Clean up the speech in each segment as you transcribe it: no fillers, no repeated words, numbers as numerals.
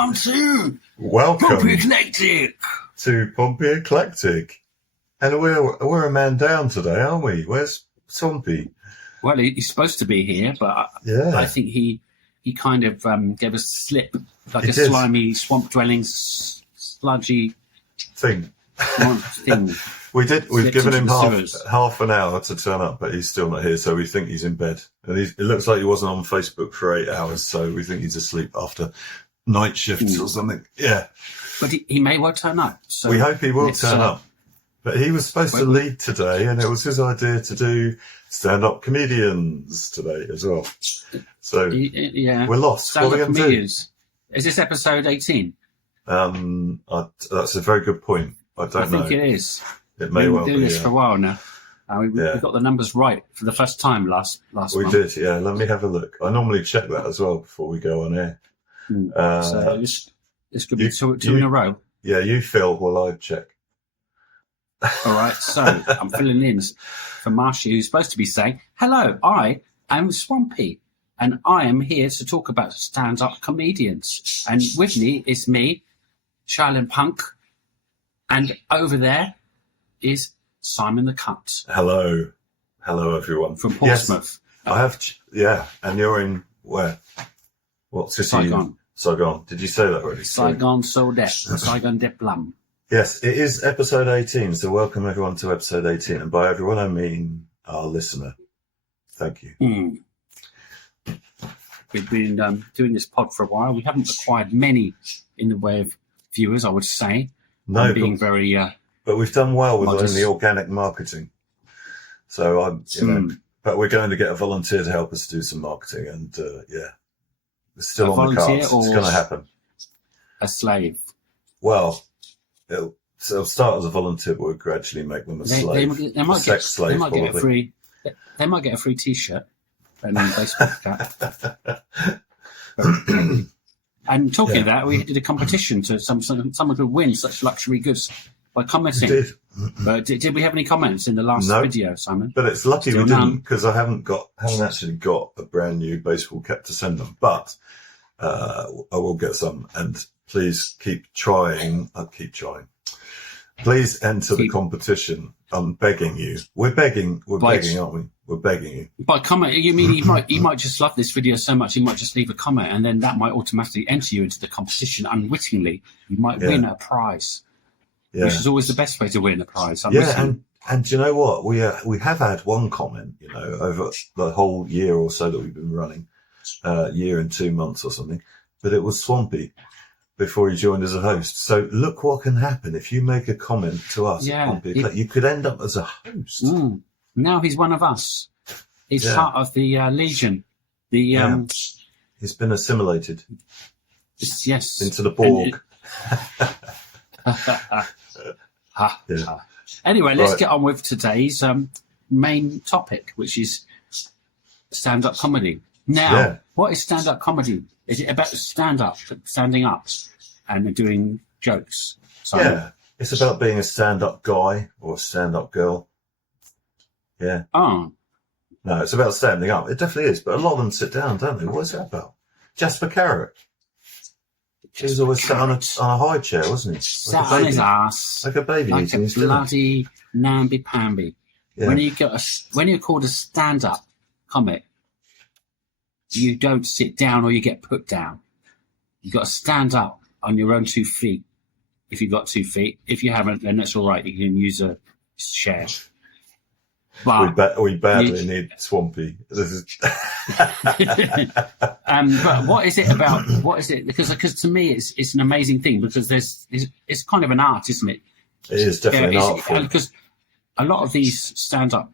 welcome to Pompey Eclectic. To Pompey Eclectic. And we're a man down today, aren't we? Where's Swampy? Well, he's supposed to be here, but I think he kind of gave us a slip, like a slimy, swamp-dwelling, sludgy thing. thing. We've given him half an hour to turn up, but he's still not here, so we think he's in bed. And it looks like he wasn't on Facebook for 8 hours, so we think he's asleep after night shifts or something. Yeah. But he may well turn up. So we hope he will turn up. But he was supposed to lead today, and it was his idea to do stand-up comedians today as well. So we're lost. What are we going to do? Is this episode 18? That's a very good point. I don't know. I think it is. It may well be. We've been doing this for a while now. We got the numbers right for the first time last month. We did, yeah. Let me have a look. I normally check that as well before we go on air. So this could be two in a row. Yeah, you fill while I check. All right, so I'm filling in for Marcia, who's supposed to be saying, hello, I am Swampy, and I am here to talk about stand-up comedians. And with me is me, Shaolin Punk, and over there is Simon the Cut. Hello. Hello, everyone. From Portsmouth. Yes, I have, and you're in where? What city? Saigon. Saigon. Did you say that already? Saigon Saigon de Plum. Yes, it is episode 18, so welcome everyone to episode 18. And by everyone, I mean our listener. Thank you. We've been doing this pod for a while. We haven't acquired many in the way of viewers, I would say. No, but we've done well with only organic marketing. So but we're going to get a volunteer to help us do some marketing, and it's still on the cards. It's going to happen. A slave. Well, it'll start as a volunteer, but we'll gradually make them a slave. They might get a free. They might get a free T-shirt and Facebook that. And talking of that, we did a competition to someone could win such luxury goods by commenting. But did we have any comments in the last video, Simon? But it's lucky we didn't, because I haven't actually got a brand new baseball cap to send them. But I will get some, and please keep trying. I'll keep trying. Please enter the competition. I'm begging you. We're begging, aren't we? We're begging you. By comment, you mean you might just love this video so much, you might just leave a comment, and then that might automatically enter you into the competition unwittingly. You might win a prize, which is always the best way to win a prize. And do you know what? We have had one comment, over the whole year or so that we've been running, year and 2 months or something, but it was Swampy before he joined as a host. So look what can happen if you make a comment to us at Pompey. You could end up as a host. Now he's one of us. He's part of the Legion. He's been assimilated. Yes. Into the Borg. Anyway, let's get on with today's main topic, which is stand-up comedy. Now, what is stand-up comedy? Is it about standing up and doing jokes? It's about being a stand-up guy or a stand-up girl. Yeah. Oh. No, it's about standing up. It definitely is, but a lot of them sit down, don't they? What is that about? Jasper Carrot. He was always sat on a high chair, wasn't he? Sat on his ass. Like a baby eating his bloody namby-pamby. Yeah. When you're called a stand-up comic, you don't sit down or you get put down. You've got to stand up on your own 2 feet. If you've got 2 feet. If you haven't, then that's all right. You can use a chair. But we badly need Swampy. This is but what is it about? What is it? Because to me, it's an amazing thing, because it's kind of an art, isn't it? It is definitely an art form. Because a lot of these stand-up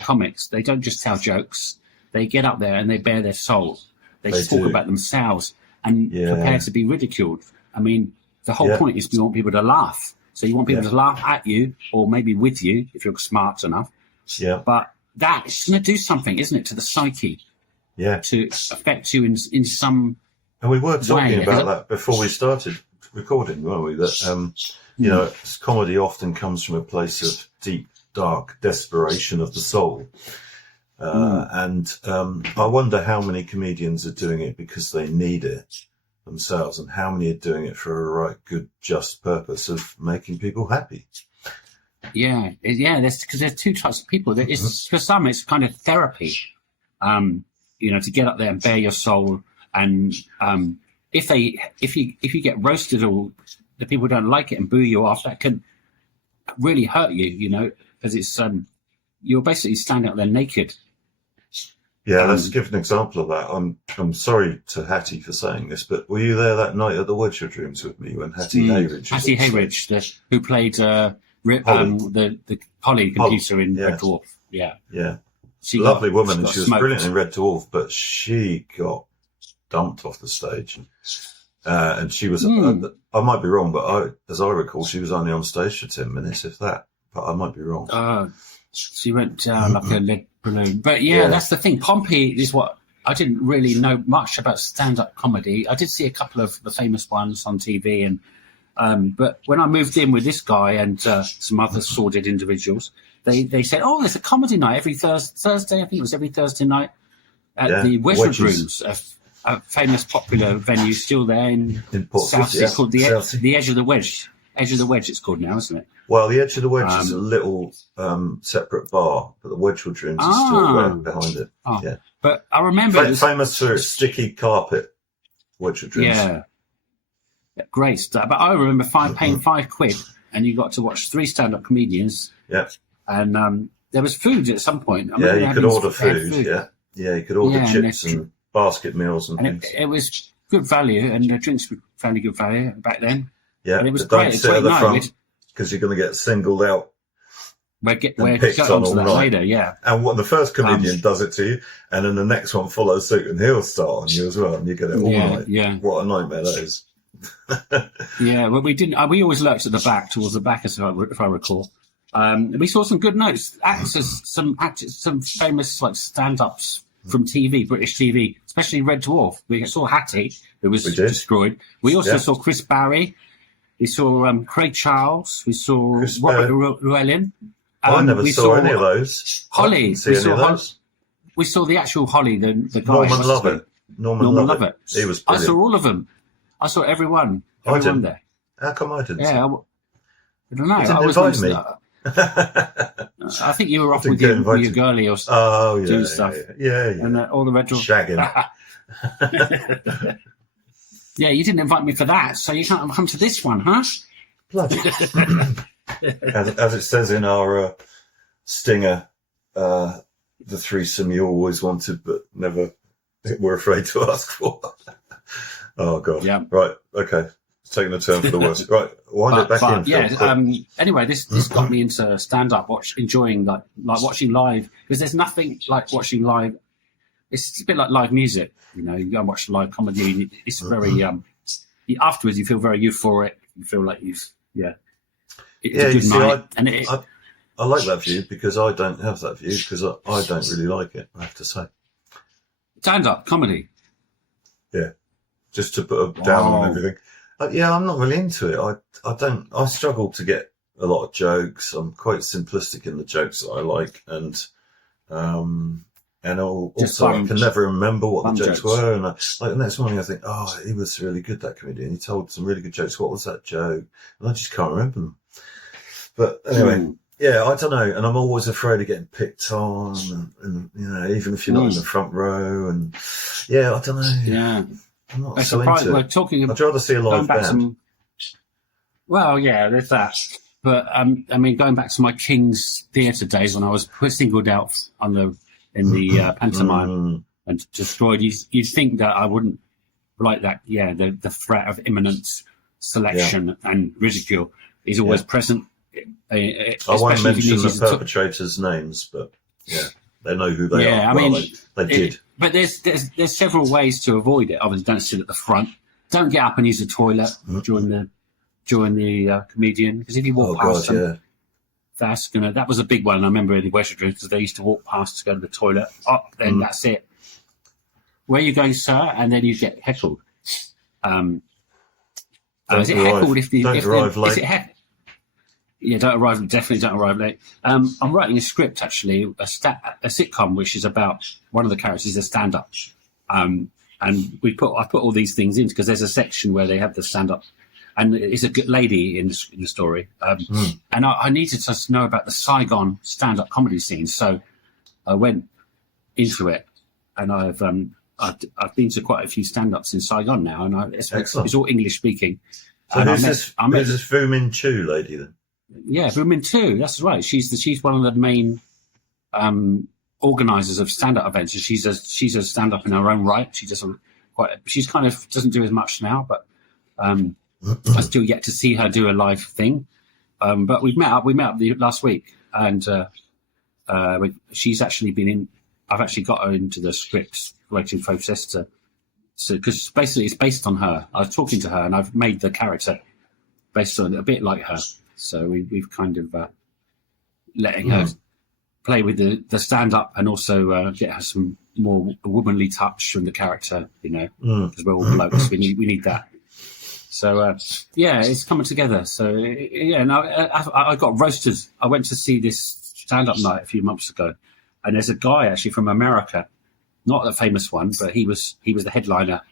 comics, they don't just tell jokes. They get up there and they bare their soul. They talk about themselves and prepare to be ridiculed. I mean, the whole point is you want people to laugh. So you want people to laugh at you, or maybe with you if you're smart enough. Yeah. But that's going to do something, isn't it, to the psyche? Yeah. To affect you in some And we were talking about that before we started recording, weren't we? That, comedy often comes from a place of deep, dark desperation of the soul. And I wonder how many comedians are doing it because they need it, themselves, and how many are doing it for a right, good, just purpose of making people happy. Yeah. Because there's two types of people. It's, for some, it's kind of therapy. To get up there and bare your soul, and if you get roasted or the people don't like it and boo you off, that can really hurt you. Because it's you're basically standing up there naked. Yeah, let's give an example of that. I'm sorry to Hattie for saying this, but were you there that night at the Wedgwood Rooms with me when Hattie Hayridge? Hattie Hayridge, who played the Holly computer in Red Dwarf. Yeah. Yeah. Lovely woman, and she was brilliant in Red Dwarf, but she got dumped off the stage. And she was, I might be wrong, but as I recall, she was only on stage for 10 minutes, if that. But I might be wrong. She went down like a lead balloon. But that's the thing. Pompey is what I didn't really know much about stand-up comedy. I did see a couple of the famous ones on TV, and but when I moved in with this guy and some other sordid individuals, they said, "Oh, there's a comedy night every Thursday. I think it was every Thursday night at the Wedgwood Rooms, a famous popular venue still there in South Sea, called the Edge of the Wedge. Edge of the Wedge, it's called now, isn't it? Well, the Edge of the Wedge is a little separate bar, but the Wedgwood Rooms is still there behind it. Yeah. But I remember... famous for its sticky carpet, Wedgwood Rooms. Yeah. Great stuff. But I remember paying £5, and you got to watch 3 stand-up comedians. Yeah. And there was food at some point. You could order food. Yeah, you could order chips and basket meals and things. It was good value, and the drinks were fairly good value back then. Yeah, and it was don't great. sit at the front because you're going to get singled out. We'll get onto that later, yeah. And the first comedian does it to you, and then the next one follows suit, and he'll start on you as well, and you get it all night. Yeah. What a nightmare that is. Yeah, well, we didn't. We always lurked at the back, towards the back, if I recall. We saw some good notes. Some famous like stand-ups from TV, British TV, especially Red Dwarf. We saw Hattie, who was destroyed. We also saw Chris Barry. We saw Craig Charles. We saw Robert Llewellyn. I never saw any of those. Holly. We saw the actual Holly, the guy. Norman Lovett. Norman Lovett. He was brilliant. I saw all of them. I saw everyone there. How come I didn't? Yeah, I don't know. You didn't invite me. I think you were off with your girlie or doing stuff. Yeah. And all the Red Dwarf. Shagging. Yeah, you didn't invite me for that, so you can't come to this one, huh? Bloody. As it says in our stinger, the threesome you always wanted but never were afraid to ask for. Oh, God. Yeah. Right, okay. It's taking a turn for the worse. Right, wind it back in. Yeah, anyway, this got me into stand-up, enjoying like watching live, because there's nothing like watching live. It's a bit like live music, you go and watch live comedy. It's very afterwards you feel very euphoric. You feel like it's a good night. I like that view because I don't have that view because I don't really like it. I have to say, stand-up comedy. Yeah, just to put a down on everything. I'm not really into it. I struggle to get a lot of jokes. I'm quite simplistic in the jokes that I like, and also I can never remember what the jokes were. And the next morning I think, he was really good, that comedian. He told some really good jokes. What was that joke? And I just can't remember them. But anyway, I don't know. And I'm always afraid of getting picked on, and even if you're not in the front row. And I don't know. Yeah. I'm not so into it. I'd rather see a live band. There's that. But going back to my King's Theatre days when I was singled out in the pantomime and destroyed, you'd think that I wouldn't like that. Yeah, the threat of imminent selection and ridicule is always present. I won't mention the perpetrators' names, but they know who they are. They did. But there's several ways to avoid it. Obviously, don't sit at the front. Don't get up and use the toilet during the comedian, because if you walk past them, that was a big one. I remember in the Western Rooms because they used to walk past to go to the toilet. Then that's it. Where are you going, sir? And then you get heckled. Is it heckled don't arrive late? Is it heckled? Yeah, definitely don't arrive late. I'm writing a script, actually, a sitcom, which is about one of the characters is a stand-up. And And I put all these things in because there's a section where they have the stand up, and it's a good lady in the story. And I needed to know about the Saigon stand up comedy scene, so I went into it, and I've been to quite a few stand ups in Saigon now, and it's all English speaking. So who's this Fu Min Chu lady then? Yeah, Fu Min Chu. That's right. She's one of the main organisers of stand-up events. She's a stand-up in her own right. She's kind of doesn't do as much now, but I still yet to see her do a live thing. But we met up last week, and she's actually been in. I've actually got her into the script writing process because basically it's based on her. I was talking to her, and I've made the character based on a bit like her. So we've kind of letting her play with the stand-up and also get her some more womanly touch from the character, because we're all blokes. We need that. So, it's coming together. So, and I got roasted. I went to see this stand-up night a few months ago, and there's a guy actually from America, not the famous one, but he was the headliner.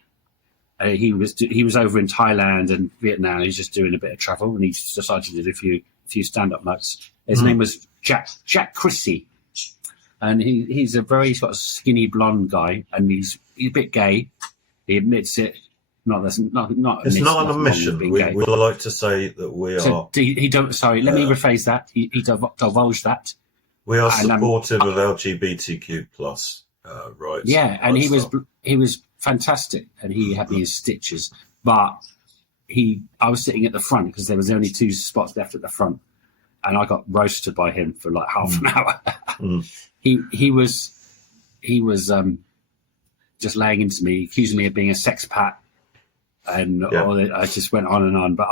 He was over in Thailand and Vietnam. He's just doing a bit of travel, and he decided to do a few stand-up nights. His name was Jack Chrissy, and he's got a skinny blonde guy, and he's a bit gay. He admits it. It's not an admission. We'd like to say that we are. So let me rephrase that. He divulged that. We are supportive of LGBTQ plus rights. Yeah, and he was fantastic, and he had me in stitches. But I was sitting at the front because there was only 2 spots left at the front, and I got roasted by him for like half an hour. He was just laying into me, accusing me of being a sexpat, and I just went on and on. But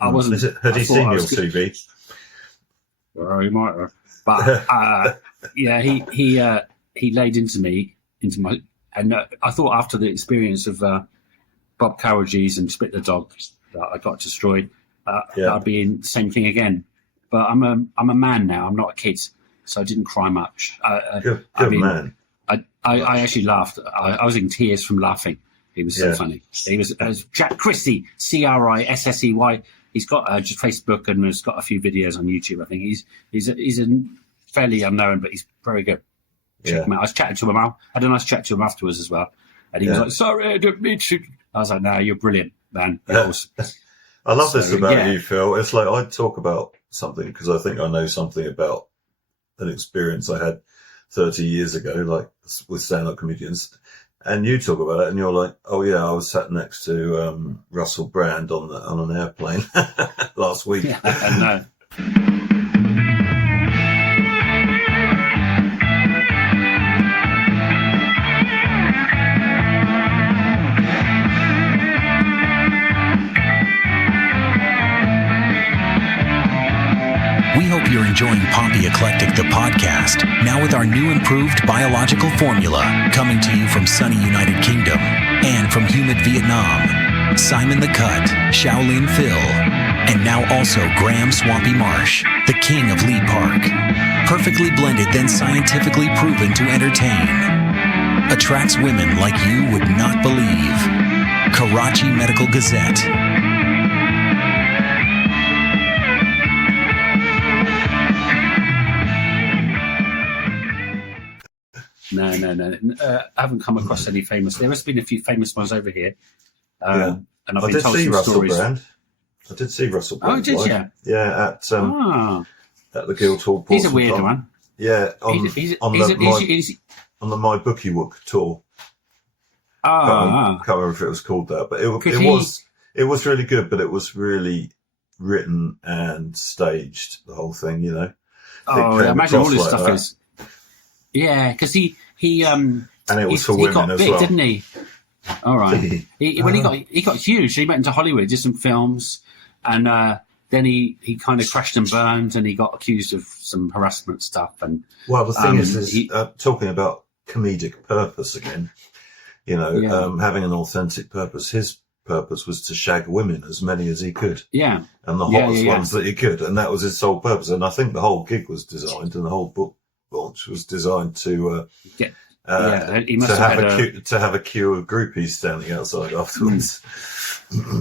I wasn't. Had he seen your CV? Well, he might have. But he laid into my. And I thought after the experience of Bob Cowardgees and Spit the Dog that I got destroyed, I'd be in the same thing again. But I'm a man now. I'm not a kid, so I didn't cry much. Good man. I actually laughed. I was in tears from laughing. He was so funny. He was Jack Chrissy, Crissey. He's got just Facebook and has got a few videos on YouTube. I think he's a fairly unknown, but he's very good. Check him out. I was chatting to him. I had a nice chat to him afterwards as well, and he was like, "Sorry, I didn't mean to." I was like, "No, you're brilliant, man." I love this about you, Phil. It's like I talk about something because I think I know something about an experience I had 30 years ago, like with stand-up comedians, and you talk about it, and you're like, "Oh yeah, I was sat next to Russell Brand on an airplane last week." No. We hope you're enjoying Pompey Eclectic, the podcast, now with our new improved biological formula, coming to you from sunny United Kingdom and from humid Vietnam. Simon the Cut, Shaolin Phil, and now also Graham Swampy Marsh, the king of Lee Park. Perfectly blended, then scientifically proven to entertain. Attracts women like you would not believe. Karachi Medical Gazette. No. I haven't come across any famous. There has been a few famous ones over here. And I've been told some stories. I did see Russell Brand. Oh, did you? Yeah, at the Guildhall. He's a weird one. Yeah, on the My Bookie Wook tour. Can't remember if it was called that, but it was really good. But it was really written and staged. The whole thing, I imagine all his stuff is. Yeah, because he and it was for women as big, well, didn't he? All right. He got huge. He went into Hollywood, did some films, and then he kind of crashed and burned, and he got accused of some harassment stuff. And well, the thing is talking about comedic purpose again. Having an authentic purpose. His purpose was to shag women, as many as he could. Yeah, and the hottest ones that he could, and that was his sole purpose. And I think the whole gig was designed, and the whole book launch was designed to He must have had to have a queue of groupies standing outside afterwards.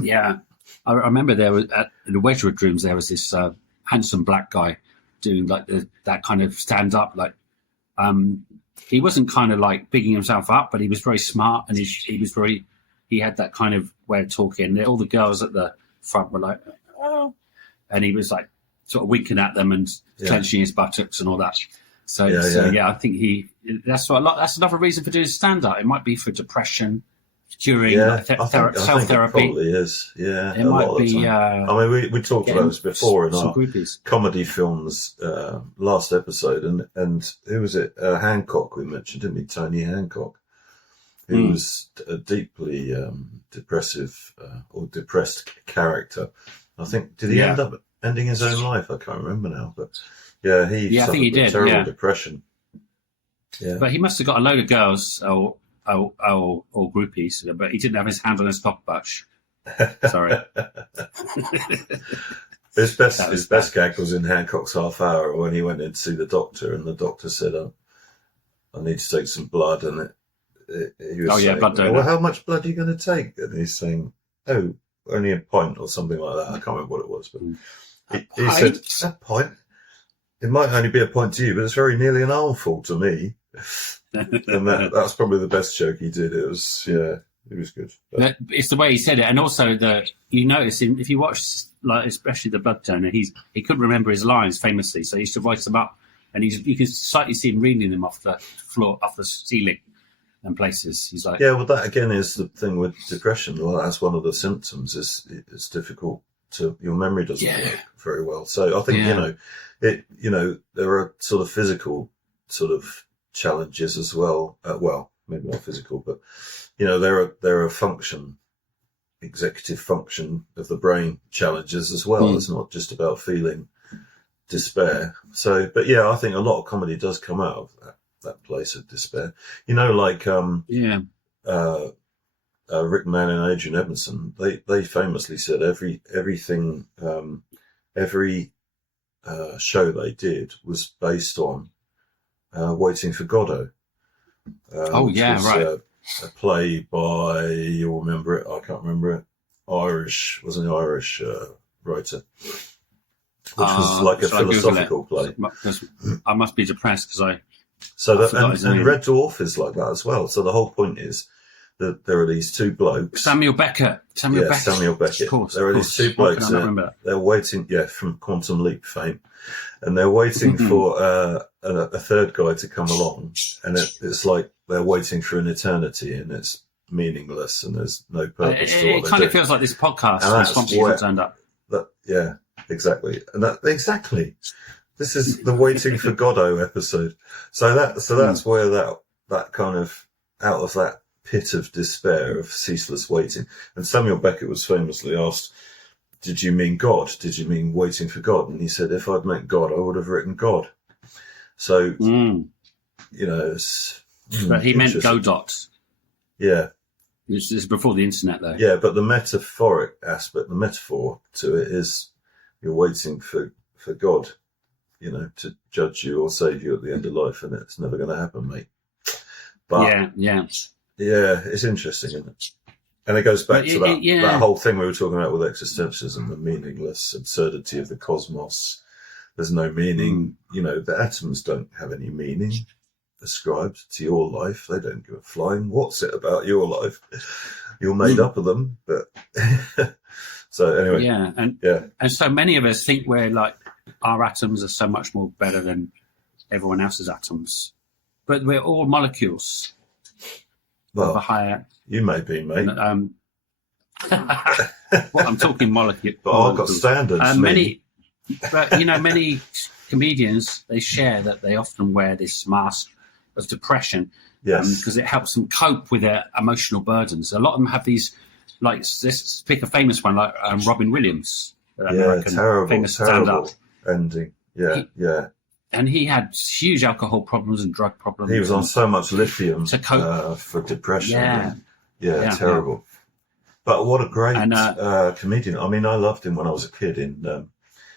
Yeah, I remember there was at the Wedgwood Rooms. There was this handsome black guy doing like that kind of stand up. Like, he wasn't kind of like bigging himself up, but he was very smart, and he had that kind of way of talking. All the girls at the front were like, oh, and he was like sort of winking at them and clenching his buttocks and all that. So I think that's another reason for doing stand up. It might be for depression, curing, self-therapy. It probably is. Yeah, it might be. I mean, we talked about this before in our groupies. Comedy films last episode, and who was it? Hancock we mentioned, didn't we? Tony Hancock, who was a deeply depressive or depressed character. I think did he end up ending his own life? I can't remember now, but I think he did. Terrible depression. Yeah, but he must have got a load of girls or groupies, but he didn't have his hand on his cock much. Sorry. His best gag was in Hancock's Half Hour when he went in to see the doctor, and the doctor said, "I need to take some blood," and he was saying, blood donor. Well, how much blood are you going to take? And he's saying, "Oh, only a pint or something like that." I can't remember what it was, but he said, "A pint? It might only be a pint to you, but it's very nearly an armful to me." And that's probably the best joke he did. It was good. But it's the way he said it, and also you notice him if you watch, like especially the blood donor, he couldn't remember his lines famously, so he used to write them up, and you can slightly see him reading them off the floor, off the ceiling, and places. He's like, well, that again is the thing with depression. Well, that's one of the symptoms. It's difficult your memory doesn't work very well. So I think there are sort of physical sort of challenges as well. Well, maybe not physical, but there are executive function of the brain challenges as well. It's not just about feeling despair. So, but I think a lot of comedy does come out of that place of despair. Rick Mann and Adrian Edmondson, they famously said every show they did was based on Waiting for Godot. A play by, you'll remember it, I can't remember it, was an Irish writer, which was like a philosophical play. I must be depressed because and Red Dwarf is like that as well. So the whole point is that there are these two blokes. Samuel Beckett. Of course. There are these two blokes. They're waiting, from Quantum Leap fame, and they're waiting for a third guy to come along, and it's like they're waiting for an eternity, and it's meaningless, and there's no purpose to what it kind of feels like this podcast when Swampy turned up. Exactly, and exactly. This is the Waiting for Godot episode. So that's where that kind of out of that pit of despair of ceaseless waiting. And Samuel Beckett was famously asked, "Did you mean God? Did you mean waiting for God?" And he said, "If I'd meant God, I would have written God." So but he meant Godot. Yeah. This is before the internet, though. Yeah, but the metaphoric aspect, the metaphor to it is you're waiting for God, to judge you or save you at the end of life, and it's never going to happen, mate. But it's interesting, isn't it? And it goes back to that whole thing we were talking about with existentialism, the meaningless absurdity of the cosmos. There's no meaning. The atoms don't have any meaning ascribed to your life. They don't give a flying what's it about your life. You're made up of them. But so anyway, and so many of us think we're like our atoms are so much more better than everyone else's atoms, but we're all molecules. Well, higher. You may be, mate. I'm talking molecule. But I've got standards. Many comedians, they share that they often wear this mask of depression because it helps them cope with their emotional burdens. A lot of them have these, like, let's pick a famous one, like Robin Williams. Terrible ending. And he had huge alcohol problems and drug problems. He was on so much lithium to cope for depression. Terrible. But what a great comedian. I mean, I loved him when I was a kid in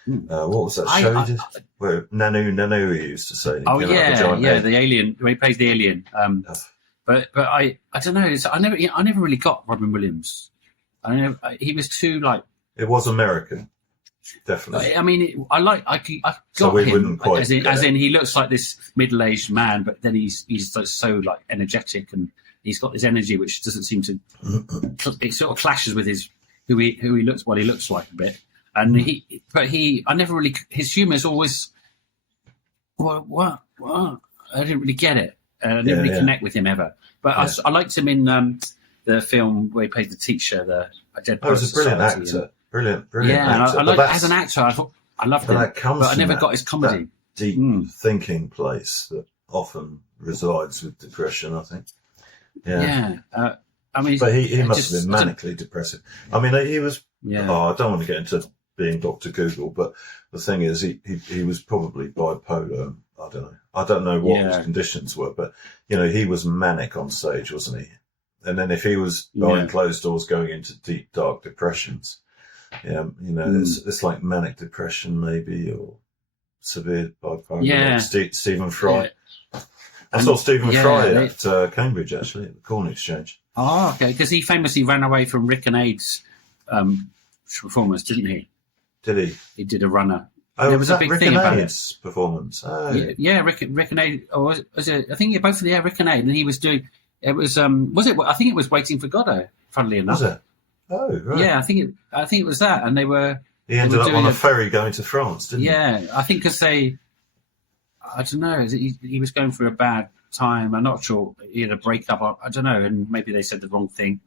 What was that show he did? Where Nanu, he used to say. Oh yeah, the alien. When he plays the alien. But I don't know. I never really got Robin Williams. He was too like. It was American, definitely. I mean, I got so we him wouldn't quite as in he looks like this middle-aged man, but then he's so like energetic, and he's got this energy which doesn't seem to. It sort of clashes with who he looks like a bit, and I never really, his humour is always what I didn't really get it. I didn't really connect with him ever, but I liked him in the film where he played the teacher, the Dead Poets Society. He was a brilliant actor. Brilliant yeah, actor. And as an actor, I loved him, but I never got his comedy. Deep thinking place that often resides with depression, I think. Yeah. I mean, but he must have been manically depressive. I mean, he was. Yeah. Oh, I don't want to get into being Dr. Google, but the thing is, he was probably bipolar. I don't know what his conditions were, but he was manic on stage, wasn't he? And then if he was behind closed doors going into deep, dark depressions, it's like manic depression maybe, or severe bipolar. Yeah. Like Stephen Fry. Yeah. I saw Stephen Fry at Cambridge, actually, at the Corn Exchange. Oh, okay, because he famously ran away from Rick and Aid's performance, didn't he? Did he? He did a runner. Oh, there was a big Rick thing and about Aid's performance. Oh. Yeah, Rick and Aid, or was it? I think both of Rick and Aid, and he was doing. It was it? I think it was Waiting for Godot. Funnily enough, was it? Oh, right. Yeah, I think it was that, and they were. He ended up on a ferry going to France, didn't he? Yeah, I think because I don't know. He was going through a bad time. I'm not sure. He had a breakup. I don't know, and maybe they said the wrong thing,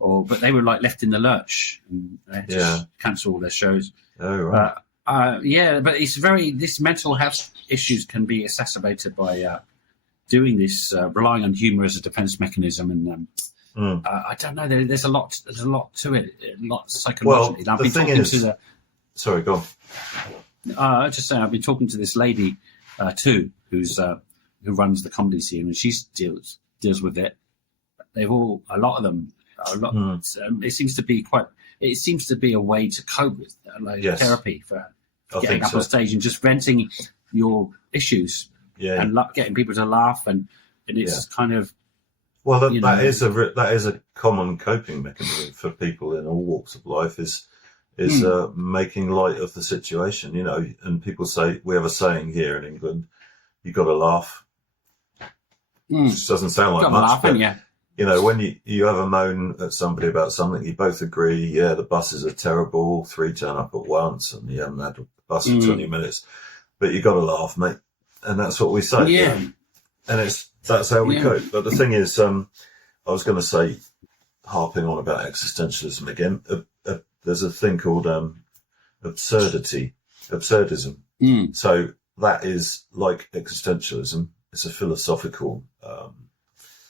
but they were like left in the lurch and they had to cancel all their shows. Oh, right. But it's this mental health issues can be exacerbated by doing this, relying on humour as a defence mechanism, and I don't know. There's a lot to it, a lot psychologically. Well, the thing is, sorry, go on. I just saying, I've been talking to this lady too, who runs the comedy scene, and she deals with it. A lot of them. It seems to be a way to cope with therapy for getting up on stage and just venting your issues and getting people to laugh, and it's kind of that is a common coping mechanism for people in all walks of life is making light of the situation, and people say, we have a saying here in England, you got to laugh. Which doesn't sound like much, but when you have a moan at somebody about something, you both agree, the buses are terrible, 3 turn up at once, and you haven't had a bus for 20 minutes, but you got to laugh, mate. And that's what we say. Yeah. And that's how we cope. But the thing is, I was going to say, harping on about existentialism again, there's a thing called absurdism. So that is like existentialism. It's a philosophical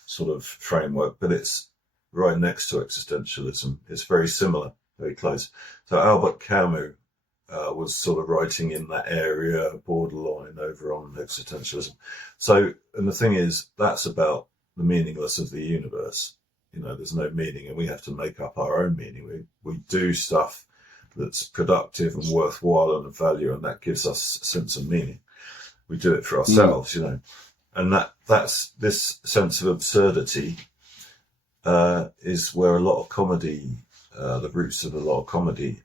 sort of framework, but it's right next to existentialism. It's very similar, very close. So Albert Camus was sort of writing in that area, borderline over on existentialism. So, and the thing is, that's about the meaningless of the universe. There's no meaning, and we have to make up our own meaning. We do stuff that's productive and worthwhile and of value, and that gives us a sense of meaning. We do it for ourselves, and that's this sense of absurdity is where a lot of comedy, the roots of a lot of comedy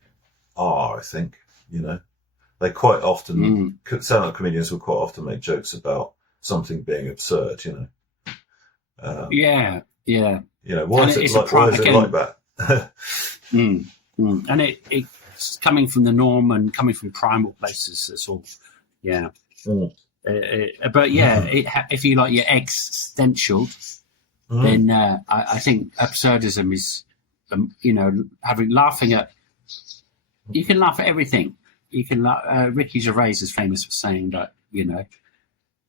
are, I think. They quite often stand-up comedians will quite often make jokes about something being absurd. Yeah. Why is it like that? And it's coming from the norm and coming from primal places. That's all. Yeah. But if you like your existential, then I think absurdism is, laughing at. You can laugh at everything. You can Ricky Gervais is famous for saying that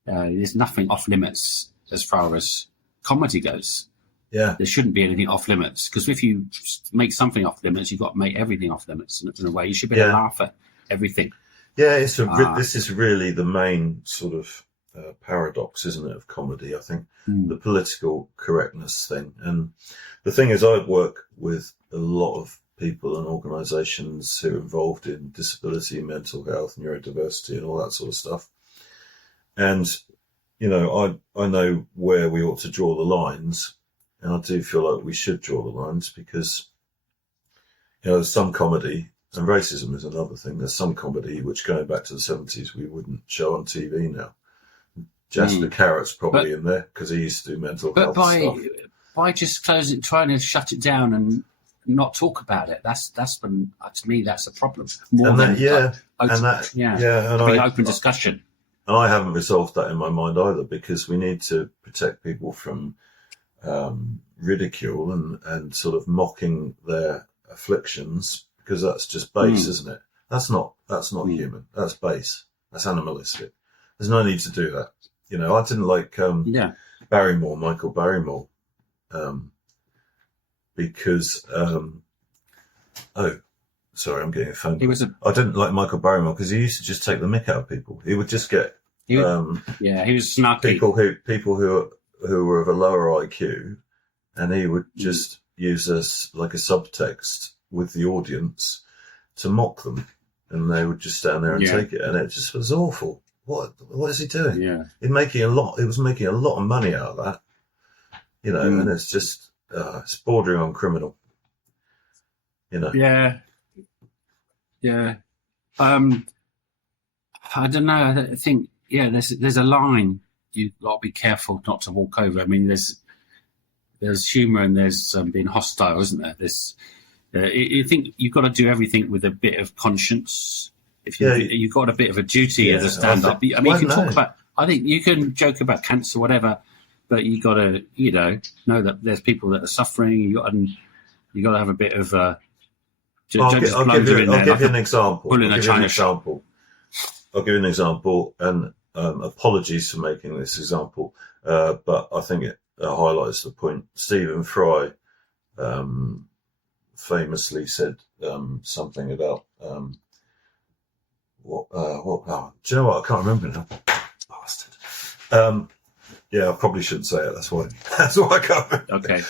there's nothing off limits as far as comedy goes. Yeah, there shouldn't be anything off limits, because if you make something off limits, you've got to make everything off limits in a way. You should be able to laugh at everything. Yeah, this is really the main sort of paradox, isn't it, of comedy? I think the political correctness thing, and the thing is, I work with a lot of people and organisations who are involved in disability, mental health, neurodiversity, and all that sort of stuff. And, you know, I know where we ought to draw the lines, and I do feel like we should draw the lines because, you know, there's some comedy, and racism is another thing. There's some comedy which, going back to the 70s, we wouldn't show on TV now. Jasper Carrot's probably in there because he used to do mental health stuff. By just trying to shut it down and not talk about it, that's when, to me, that's a problem. Open discussion. And I haven't resolved that in my mind either, because we need to protect people from ridicule and sort of mocking their afflictions, because that's just base, isn't it? That's not human. That's base. That's animalistic. There's no need to do that. You know, I didn't like Michael Barrymore, because sorry, I'm getting a phone call. I didn't like Michael Barrymore because he used to just take the mick out of people. He would just get he was snarky. People who were of a lower IQ, and he would just use us like a subtext with the audience to mock them, and they would just stand there and take it, and it just was awful. What is he doing? Yeah, he was making a lot of money out of that, you know, and it's just it's bordering on criminal, you know. Yeah. I don't know. I think there's a line you've got to be careful not to walk over. I mean, there's humour and there's being hostile, isn't there? You think you've got to do everything with a bit of conscience. If you've got a bit of a duty as a stand-up. I mean, you can talk about. I think you can joke about cancer, whatever, but you got to, you know that there's people that are suffering. You got to have a bit of. I'll give you an example. I'll give you an example, and apologies for making this example, but I think it highlights the point. Stephen Fry famously said something about do you know what? I can't remember now. Bastard. I probably shouldn't say it. That's why I can't remember. Okay.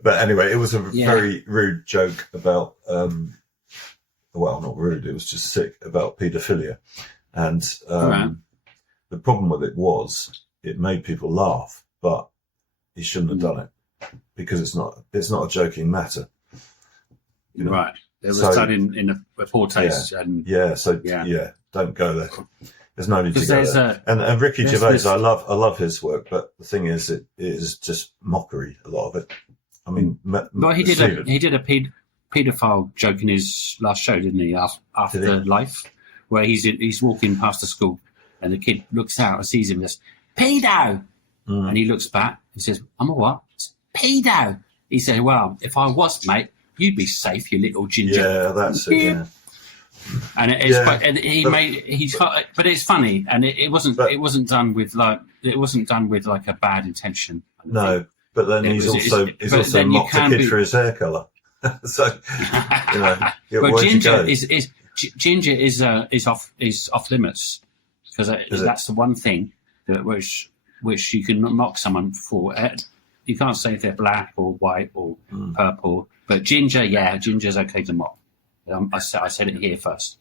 But anyway, it was a very rude joke about not rude, it was just sick, about paedophilia. And the problem with it was it made people laugh, but he shouldn't have done it because it's not a joking matter. You know? Right. It was done in a poor taste. Don't go there. There's no need to go there. And Ricky Gervais, I love his work, but the thing is, it is just mockery, a lot of it. I mean, he did a paedophile joke in his last show, didn't he? After Life, where he's walking past the school, and the kid looks out and sees him and says, "Pedo," and he looks back and says, "I'm a what?" "Pedo." He said, "Well, if I was, mate, you'd be safe, you little ginger." Yeah, that's it. Yeah. And but it's funny, and it wasn't done with like a bad intention. No, but then he's also mocked a kid for his hair colour. So you know, but ginger is off limits, because that's the one thing which you can mock someone for. You can't say if they're black or white or purple, but ginger's okay to mock. I said it here first.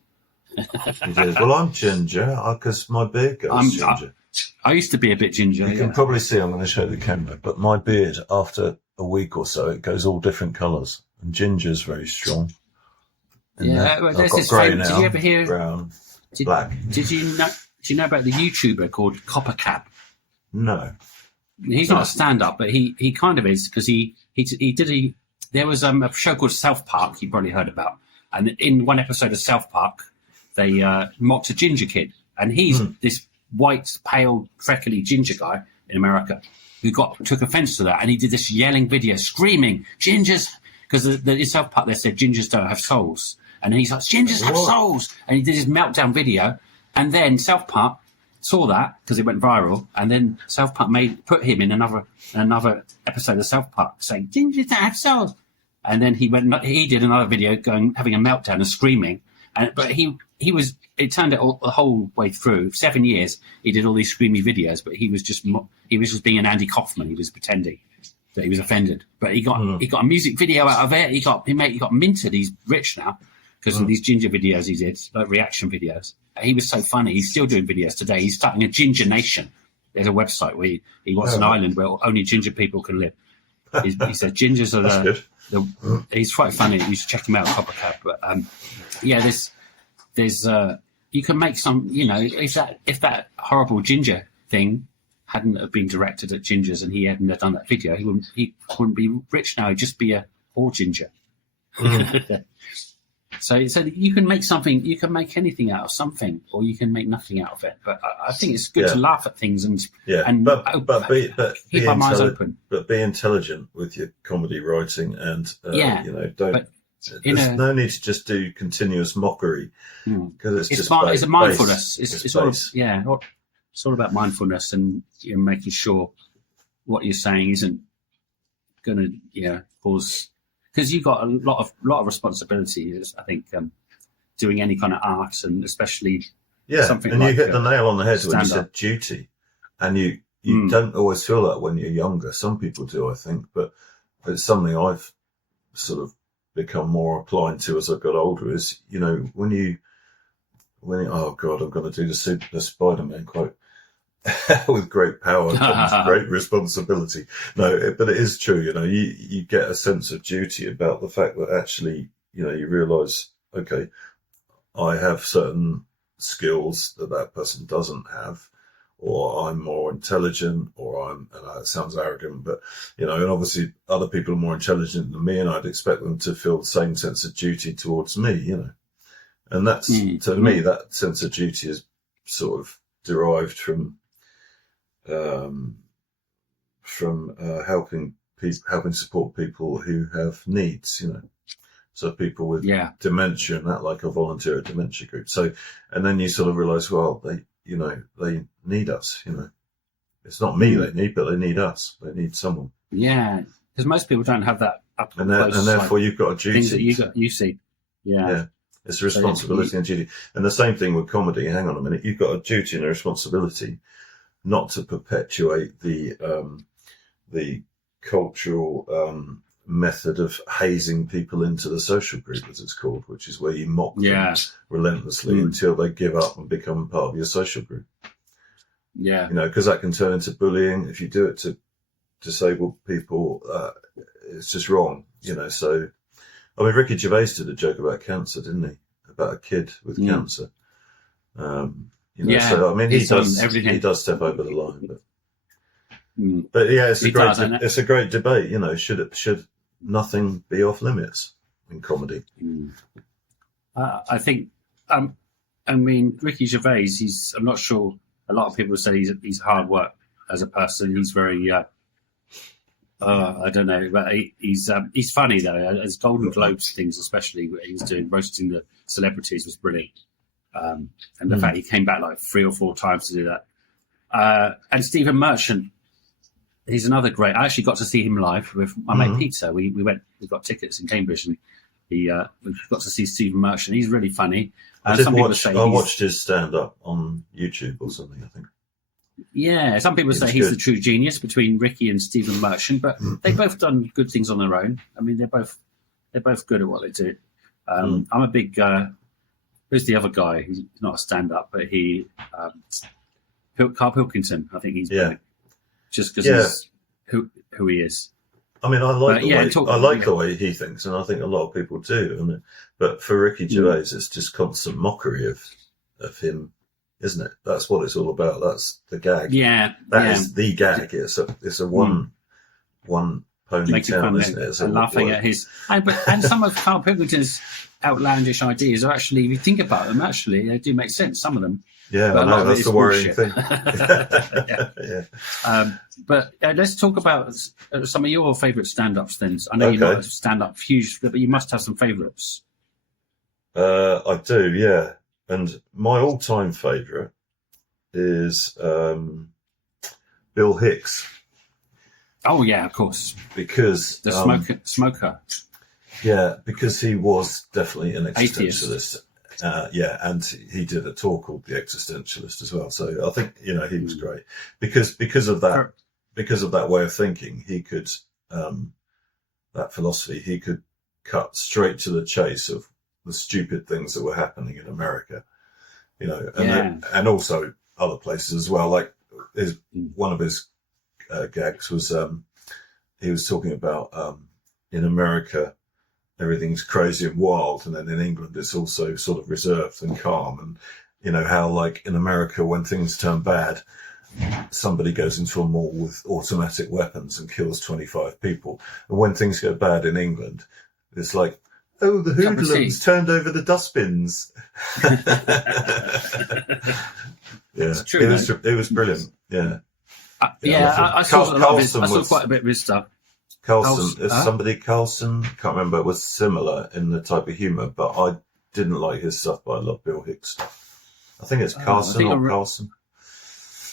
You did. Well, I'm ginger because my beard goes ginger. I used to be a bit ginger. You can probably see, I'm going to show the camera, but my beard, after a week or so, it goes all different colours. And ginger's very strong. Well, there's this grey now. Did you ever hear brown, black? Do you know about the YouTuber called Coppercap? No. He's not a stand-up, but he kind of is, because there was a show called South Park. You probably heard about. And in one episode of South Park, they mocked a ginger kid. And he's this white, pale, freckly ginger guy in America who took offence to that. And he did this yelling video, screaming, "Gingers!" Because in South Park, they said gingers don't have souls. And he's like, "Gingers have souls!" And he did his meltdown video. And then South Park saw that, because it went viral. And then South Park put him in another episode of South Park saying, "Gingers don't have souls." And then he did another video having a meltdown and screaming. But it turned out the whole way through 7 years, he did all these screamy videos, but he was just being an Andy Kaufman. He was pretending. that he was offended. But he got a music video out of it. He got minted. He's rich now because of these ginger videos he did, like reaction videos. He was so funny. He's still doing videos today. He's starting a Ginger Nation. There's a website where he wants an island where only ginger people can live. He said gingers are he's quite funny. You should check him out, Coppercat. But there's you can make some, if that horrible ginger thing hadn't have been directed at gingers and he hadn't have done that video, he wouldn't be rich now. He'd just be a poor ginger. So you can make something, you can make anything out of something, or you can make nothing out of it. But I think it's good to laugh at things and keep our minds open. But be intelligent with your comedy writing, and don't. There's no need to just do continuous mockery because it's a mindfulness. It's all about mindfulness and making sure what you're saying isn't going to cause. Because you've got a lot of responsibility, I think, doing any kind of art, and especially something and like you hit the nail on the head when you stand-up. said duty, and you don't always feel that when you're younger. Some people do, I think, but it's something I've sort of become more inclined to as I've got older. Is when you oh God, I'm going to do the Spider-Man quote. With great power comes great responsibility. No, but it is true. You get a sense of duty about the fact that actually, you realise, okay, I have certain skills that person doesn't have, or I'm more intelligent, or and it sounds arrogant, but and obviously other people are more intelligent than me, and I'd expect them to feel the same sense of duty towards me. And that's to me, that sense of duty is sort of derived from helping support people who have needs, so people with dementia and that, like a volunteer at dementia group. So, and then you sort of realise, well, they need us, it's not me they need, but they need us. They need someone. Yeah, because most people don't have that up and therefore you've got a duty. Things that you see. Yeah. It's a responsibility and duty. And the same thing with comedy. Hang on a minute. You've got a duty and a responsibility not to perpetuate the cultural method of hazing people into the social group, as it's called, which is where you mock them relentlessly until they give up and become part of your social group. Yeah. Because that can turn into bullying. If you do it to disabled people, it's just wrong, So, I mean, Ricky Gervais did a joke about cancer, didn't he? About a kid with cancer. So I mean, he does step over the line, but it's a great debate. Should nothing be off limits in comedy? I think, I mean, Ricky Gervais. I'm not sure. A lot of people say he's hard work as a person. He's very, I don't know, but he's funny though. His Golden Globes things, especially what he was doing, roasting the celebrities, was brilliant. And the fact he came back like 3 or 4 times to do that. And Stephen Merchant, he's another great. I actually got to see him live with my mate Peter. We got tickets in Cambridge, and we got to see Stephen Merchant. He's really funny. I watched his stand up on YouTube or something, I think. Yeah, some people say he's the true genius between Ricky and Stephen Merchant, but they've both done good things on their own. I mean, they're both good at what they do. I'm a big. Who's the other guy? He's not a stand-up, but Carl Pilkington. I think he's brilliant, just because he's who he is. I mean, I like the way he thinks, and I think a lot of people do. But for Ricky Gervais, it's just constant mockery of him, isn't it? That's what it's all about. That's the gag. Yeah, that is the gag. It's a one pony town, isn't it? And laughing at his and some of Carl Pilkington's outlandish ideas are actually, if you think about them, actually they do make sense. Some of them. Yeah, I know, that's the worrying thing. But let's talk about some of your favourite stand-ups then. I know you're not a stand-up huge, but you must have some favourites. I do, yeah. And my all-time favourite is Bill Hicks. Oh, yeah, of course. Because... The smoker. Yeah, because he was definitely an existentialist. And he did a talk called The Existentialist as well. So I think, he was great because of that way of thinking. He could that philosophy, he could cut straight to the chase of the stupid things that were happening in America, you know, and also other places as well. Like one of his gags was he was talking about in America everything's crazy and wild, and then in England it's also sort of reserved and calm. And you know how, like, in America, when things turn bad, somebody goes into a mall with automatic weapons and kills 25 people. And when things go bad in England, it's like, oh, the hoodlums turned over the dustbins. Yeah, it's true, it was brilliant. Yeah. I saw quite a bit of his stuff. Carlson, can't remember, it was similar in the type of humour, but I didn't like his stuff, but I love Bill Hicks stuff. I think it's Carlson or Carlson.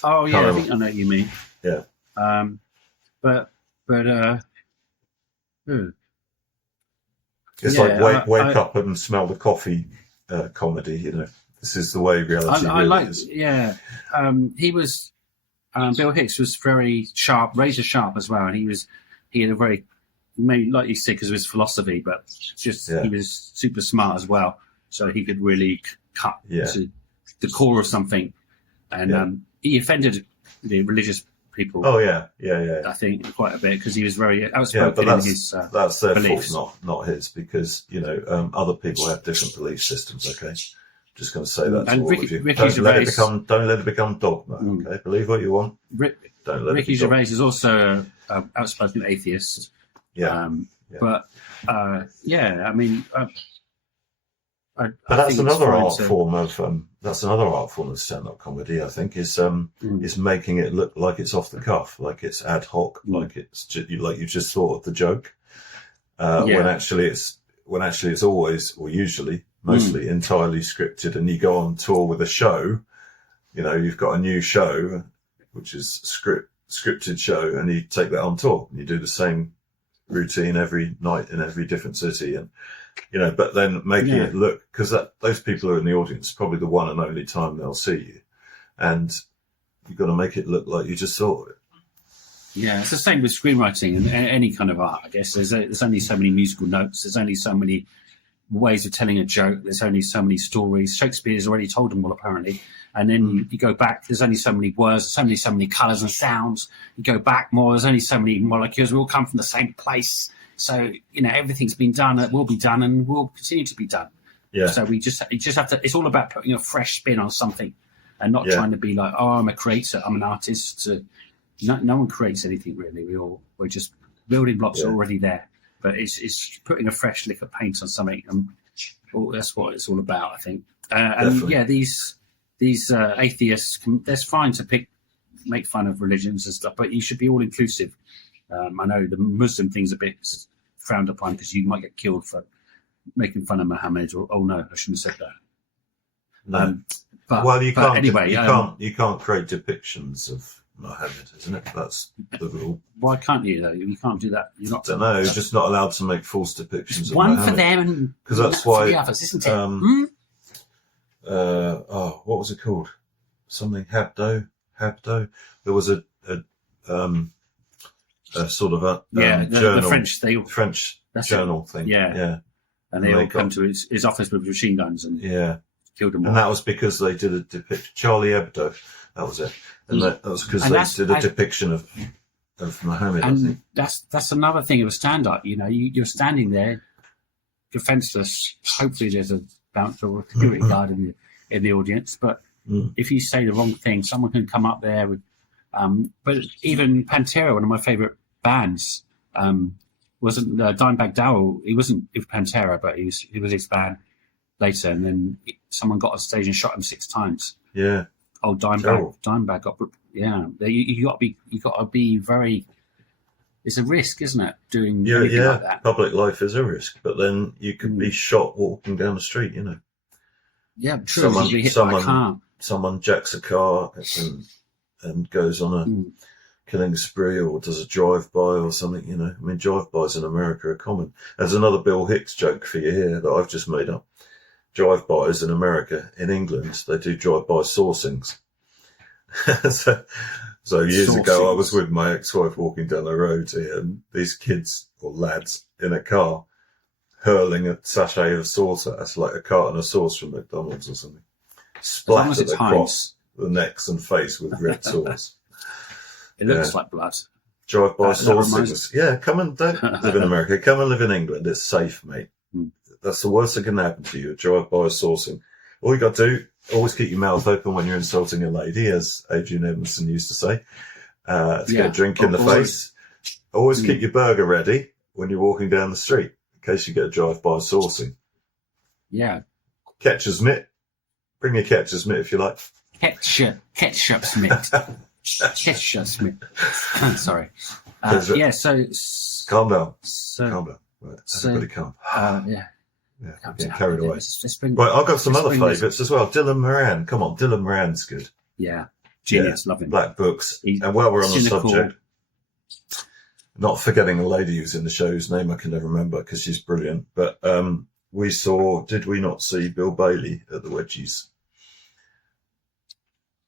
Oh yeah, I think I know what you mean. Yeah. It's like wake up and smell the coffee comedy, you know. This is the way reality is. Yeah. He was Bill Hicks was very sharp, razor sharp as well, and he had a very, maybe like you said, because of his philosophy, but he was super smart as well, so he could really cut to the core of something, and he offended the religious people. Oh yeah. I think quite a bit, because he was very outspoken in his that's their beliefs. fault, not his, because you know other people have different belief systems. Okay, just going to say that to all of you. Don't let it become dogma. Okay, believe what you want. Don't let Ricky it be Gervais is also an outspoken atheist. But I mean. But that's another art form of stand-up comedy. I think is making it look like it's off the cuff, like it's ad hoc, like it's like you just thought of the joke, when actually it's always, or usually, mostly entirely scripted. And you go on tour with a show, you know, you've got a new show, which is scripted show, and you take that on tour. And you do the same routine every night in every different city, and you know, but then making it look, because those people are in the audience, probably the one and only time they'll see you, and you've got to make it look like you just thought of it. Yeah, it's the same with screenwriting and any kind of art, I guess. There's only so many musical notes. There's only so many ways of telling a joke. There's only so many stories. Shakespeare's already told them all, apparently. And then you go back, there's only so many words, there's only so many colours and sounds. You go back more, there's only so many molecules. We all come from the same place. So, you know, everything's been done, it will be done, and will continue to be done. Yeah. So you just have to, it's all about putting a fresh spin on something and not trying to be like, oh, I'm a creator, I'm an artist. No one creates anything really. We're just building blocks are already there. But it's putting a fresh lick of paint on something, and that's what it's all about, I think. And these atheists, that's fine to make fun of religions and stuff, but you should be all inclusive. I know the Muslim thing's a bit frowned upon because you might get killed for making fun of Muhammad. Or, oh no, I shouldn't have said that. No, you can't create depictions of Muhammad, isn't it? That's the rule. Why can't you though? You can't do that. You're not. I don't know. You're just not allowed to make false depictions of one Muhammad. For them and because that's why for the others, isn't it? What was it called? Something Habdo. There was a sort of a journal, the French journal thing. Yeah. And they all come to his office with machine guns and killed him all. And that was because they did a depiction. Charlie Hebdo, that was it. And that was because they did a depiction of Muhammad. And I think that's another thing of a stand-up. You know, you're standing there, defenseless. Hopefully, there's a bouncer or a security guard in the audience. But if you say the wrong thing, someone can come up there with. But even Pantera, one of my favourite bands, wasn't Dimebag Darrell. He wasn't with Pantera, but he was his band later. And then someone got on stage and shot him 6 times. Yeah. Oh, Dimebag got. Yeah. You got to be very. It's a risk, isn't it? Doing anything like that. Public life is a risk, but then you could be shot walking down the street. You know. Yeah, true. Someone jacks a car and goes on a killing spree or does a drive-by or something, you know. I mean, drive-bys in America are common. There's another Bill Hicks joke for you here that I've just made up. Drive-bys in America, in England, they do drive-by saucings. So years ago, I Saucy. was with my ex-wife walking down the road here, and these kids or lads in a car hurling a sachet of sauce at us, like a carton of sauce from McDonald's or something, long as splattered it's across the necks and face with red sauce. It looks like blood. Drive-by That sauce reminds- sickness. Yeah, come and don't live in America. Come and live in England. It's safe, mate. That's the worst that can happen to you. Drive-by sourcing. All you got to do, always keep your mouth open when you're insulting a lady, as Adrian Edmondson used to say. To get a drink in the face. Always keep your burger ready when you're walking down the street, in case you get a drive-by sourcing. Yeah. Catcher's mitt. Bring your catcher's mitt if you like. Ketchup's mitt. Ketchup's mitt. Sorry. Yeah, so... Calm down. So, Calm down. Right, everybody calm. Yeah. Yeah, I'm getting carried away. Right, Right, I've got some other favourites as well. Dylan Moran. Come on, Dylan Moran's good. Yeah. Genius. Love him. Black Books. He's and while we're on cynical. the subject, not forgetting the lady who's in the show, whose name I can never remember because she's brilliant. But did we not see Bill Bailey at the Wedgies?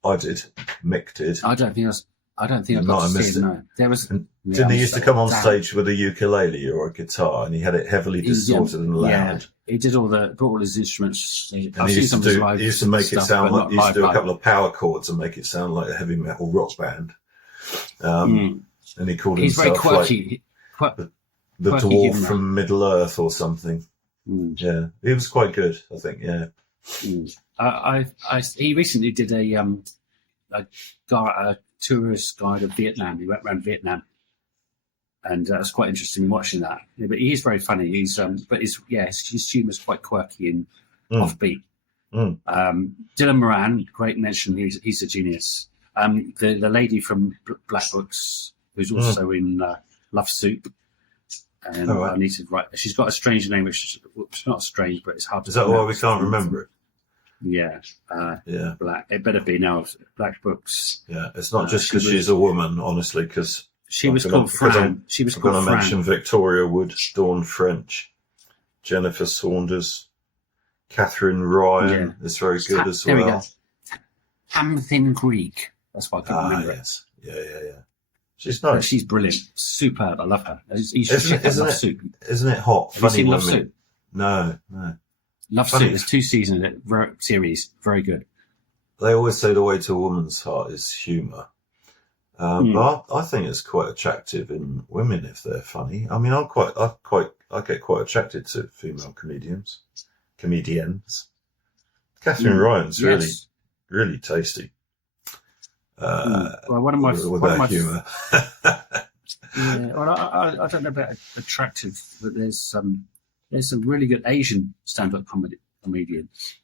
I did. Mick did. I don't think I got to see him, no. There was... Didn't he used to come on stage with a ukulele or a guitar, and he had it heavily distorted and loud? Yeah, he did brought all his instruments. And he used to make it sound like, he used to do a couple of power chords and make it sound like a heavy metal rock band. And he called He's himself very quirky. the dwarf from Middle Earth or something. Yeah, he was quite good, I think. Yeah. He recently did a tourist guide of Vietnam. He went around Vietnam, and it was quite interesting watching that. Yeah, but he's very funny. His humour's quite quirky and offbeat. Dylan Moran, great mention. He's a genius. The lady from Black Books, who's also in Love Soup, and I need to write. She's got a strange name, which is not strange, but it's hard to. Is that why we can't remember it? Yeah. Black. It better be now. Black Books. Yeah, it's not just because she's a woman, honestly, because she was called Fran. She was called Fran. I'm going to mention Fran. Victoria Wood, Dawn French, Jennifer Saunders, Catherine Ryan is very good as well. There we go. Hamthin Greek. That's why I couldn't remember yes. Yeah. She's nice. She's brilliant. Superb. I love her. Isn't it hot? Have you seen Love women. Soup? No. Love Soup. There's 2 seasons of it. Series. Very good. They always say the way to a woman's heart is humour. But I think it's quite attractive in women if they're funny. I mean, I get quite attracted to female comedians. Catherine Ryan's really tasty. One of my humour. Yeah, well, I don't know about attractive, but there's some really good Asian stand-up comedians.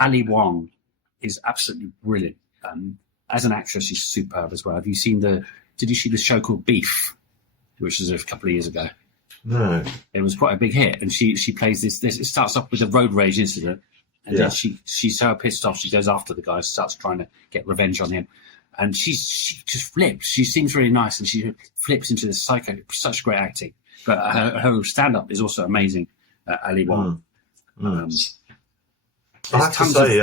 Ali Wong is absolutely brilliant. As an actress, she's superb as well. Did you see the show called Beef, which was a couple of years ago? No. It was quite a big hit, and she plays this. It starts off with a road rage incident, and then she's so pissed off, she goes after the guy, starts trying to get revenge on him, and she just flips. She seems really nice, and she flips into this psycho. Such great acting, but her stand-up is also amazing. Ali Wong. I have to say,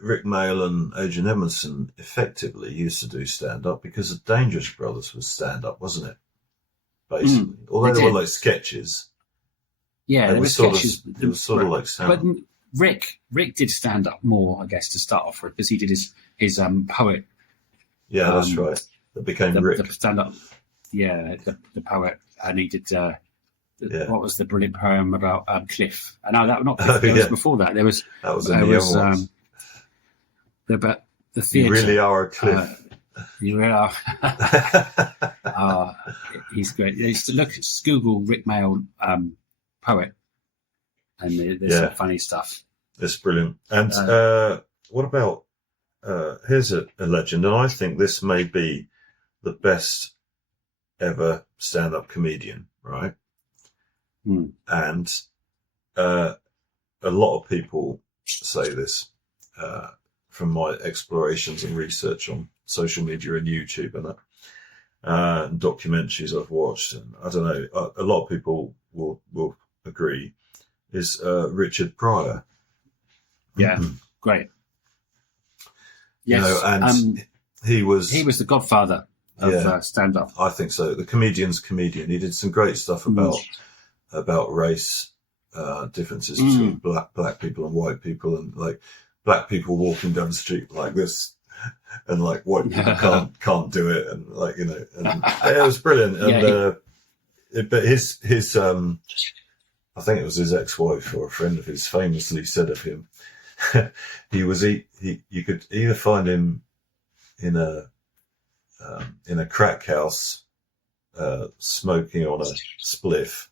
Rick Mail and Adrian Edmondson effectively used to do stand-up because the Dangerous Brothers was stand-up, wasn't it? Basically, although they were like sketches. Yeah, there were sketches. It was sort of like stand-up. But Rick did stand-up more, I guess, to start off with, because he did his poet. Yeah, that's right. That became Rick. The stand-up. Yeah, the poet, and he did. What was the brilliant poem about Cliff? And no, that not Cliff. There was before that. There was the theatre. You really are a Cliff. You really are. He's great. Just Google Rick Mail poet, and there's some funny stuff. It's brilliant. And what about? Here's a legend, and I think this may be the best ever stand-up comedian, right? And a lot of people say this from my explorations and research on social media and YouTube and that, and documentaries I've watched, and I don't know, a lot of people will agree, is Richard Pryor. Yeah, great. Yes. You know, and he was the godfather of stand-up. I think so. The comedian's comedian. He did some great stuff about race differences between black people and white people, and like black people walking down the street like this, and like white people can't do it, and like, you know, and it was brilliant. And but his I think it was his ex-wife or a friend of his famously said of him, you could either find him in a crack house smoking on a spliff.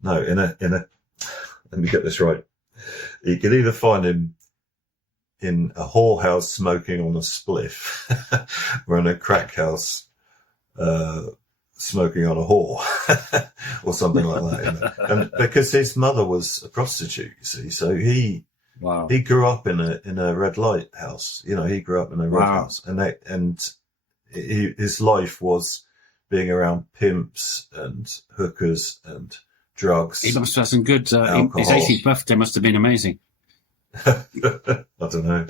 No, in a let me get this right. You could either find him in a whorehouse smoking on a spliff, or in a crack house smoking on a whore, or something like that. You know? And because his mother was a prostitute, you see, so he grew up in a red light house. You know, he grew up in a red house, and his life was being around pimps and hookers and drugs. He must have some good. His 18th birthday must have been amazing. I don't know,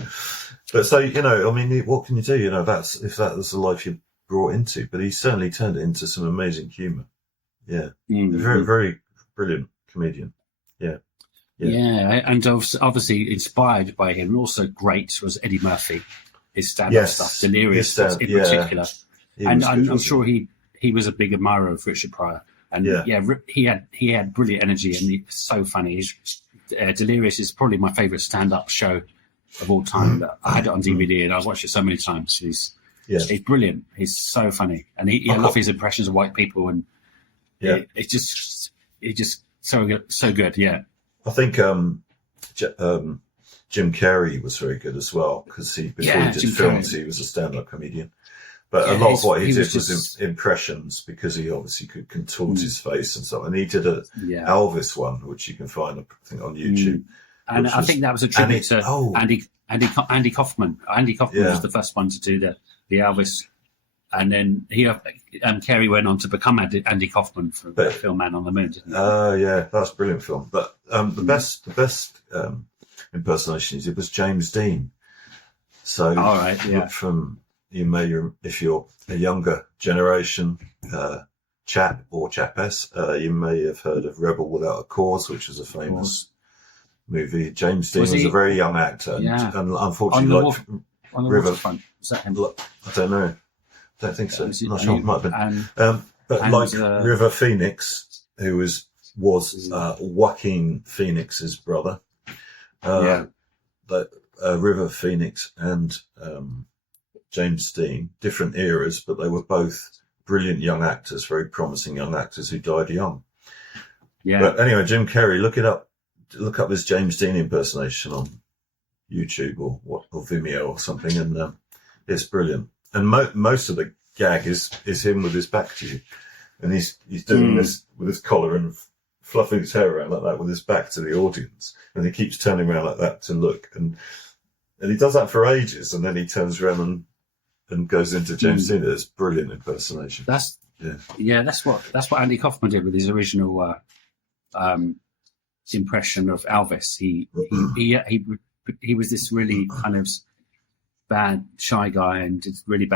but so, you know, I mean, what can you do? You know, if that was the life you brought into. But he certainly turned it into some amazing humour. Yeah, very, very brilliant comedian. Yeah, and obviously inspired by him. Also great was Eddie Murphy. His stand-up stuff, Delirious in particular, and I'm sure he was a big admirer of Richard Pryor. And he had brilliant energy, and he's so funny. Delirious is probably my favourite stand-up show of all time. I had it on DVD and I've watched it so many times. He's brilliant. He's so funny, and I love his impressions of white people, and it's just so good. Yeah, I think Jim Carrey was very good as well, because before he did films, he was a stand-up comedian. But a lot of what he did was impressions, because he obviously could contort his face and so on. And he did a Elvis one, which you can find, I think, on YouTube. And I think that was a tribute to Andy Kaufman. Andy Kaufman was the first one to do the Elvis. And then Carey went on to become Andy Kaufman for the film Man on the Moon, didn't he? That's a brilliant film. But the best impersonation he did was James Dean. So from... You may, if you're a younger generation chap or chapess, you may have heard of Rebel Without a Cause, which was a famous movie. James Dean was a very young actor, and unfortunately, on the waterfront. Is that him? I don't know. I don't think so. I'm not sure. It might have been. But River Phoenix, who was Joaquin Phoenix's brother. But River Phoenix and James Dean, different eras, but they were both brilliant young actors, very promising young actors who died young. Yeah. But anyway, Jim Carrey, look up his James Dean impersonation on YouTube or Vimeo or something, and it's brilliant. And most of the gag is him with his back to you, and he's doing this with his collar and fluffing his hair around like that with his back to the audience, and he keeps turning around like that to look, and he does that for ages, and then he turns around and goes into James Dean. It's brilliant impersonation. That's what Andy Kaufman did with his original impression of Elvis. He was this really kind of bad, shy guy, and did really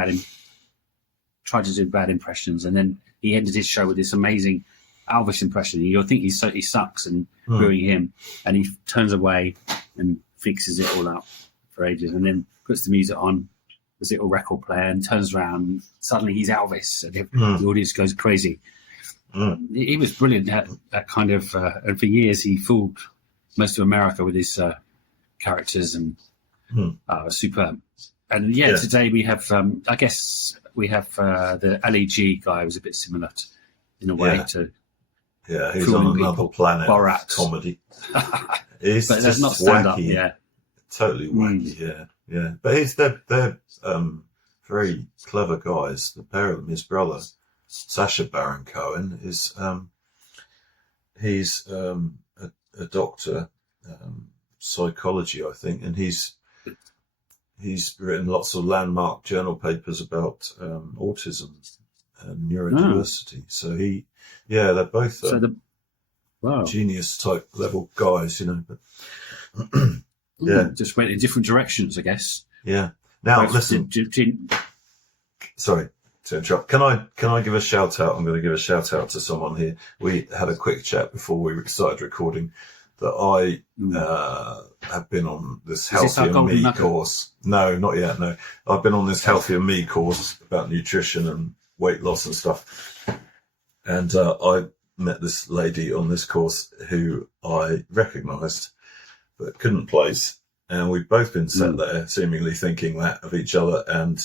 tried to do bad impressions, and then he ended his show with this amazing Elvis impression. You'll think he sucks and booing him, and he turns away and fixes it all up for ages, and then puts the music on this little record player and turns around, and suddenly he's Elvis, and the audience goes crazy. He was brilliant at that kind of, and for years he fooled most of America with his characters, and superb. And today we have, I guess we have the LEG guy was a bit similar in a way to. Yeah, he's on another planet. Borat Comedy. It's but that's not stand up. Yeah, totally wacky. Yeah. But they're very clever guys. The pair of them, his brother Sacha Baron Cohen is he's a doctor, psychology, I think, and he's written lots of landmark journal papers about autism and neurodiversity. So they're both genius type level guys, But just went in different directions, I guess. Yeah, Now, Both listen. Sorry to interrupt. Can I give a shout out? I'm going to give a shout out to someone here. We had a quick chat before we started recording that I have been on this Healthier Me course. No, not yet. No, I've been on this Healthier Me course about nutrition and weight loss and stuff. And I met this lady on this course who I recognised but couldn't place. And we've both been sat there seemingly thinking that of each other, and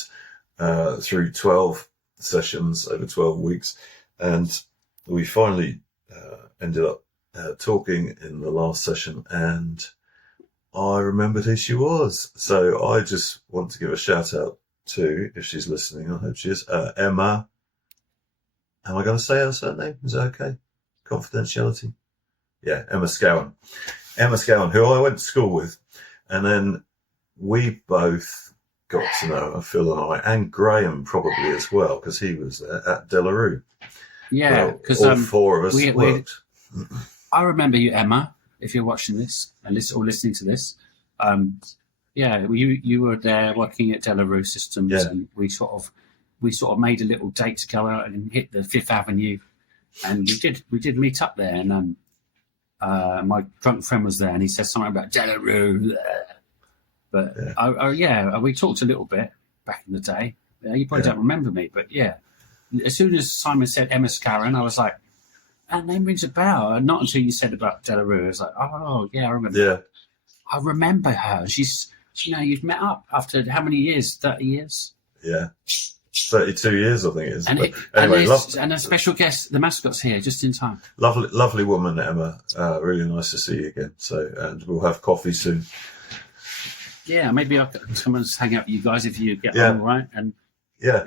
through 12 sessions over 12 weeks. And we finally ended up talking in the last session, and I remembered who she was. So I just want to give a shout out to, if she's listening, I hope she is, Emma. Am I going to say her surname? Is that okay? Confidentiality? Yeah, Emma Scowen. Emma Scowen, who I went to school with. And then we both got to know her, Phil and I, and Graham probably as well, because he was there at Delarue. Yeah, because all four of us worked. I remember you, Emma, if you're watching this and listening to this. You were there working at Delarue Systems, and we sort of made a little date to go out and hit the Fifth Avenue, and we did meet up there, and my drunk friend was there, and he said something about Delarue. But we talked a little bit back in the day. You probably don't remember me, but as soon as Simon said Emma Scarron, I was like, that name rings a bell. And not until you said about Delarue, I was like, oh yeah, I remember. Yeah, I remember her. She's, you've met up after how many years? 30 years. Yeah. 32 years, I think it is. And a special guest, the mascot's here just in time. Lovely woman, Emma. Really nice to see you again. So, and we'll have coffee soon. Yeah, maybe I'll come and hang out with you guys if you get on all right. And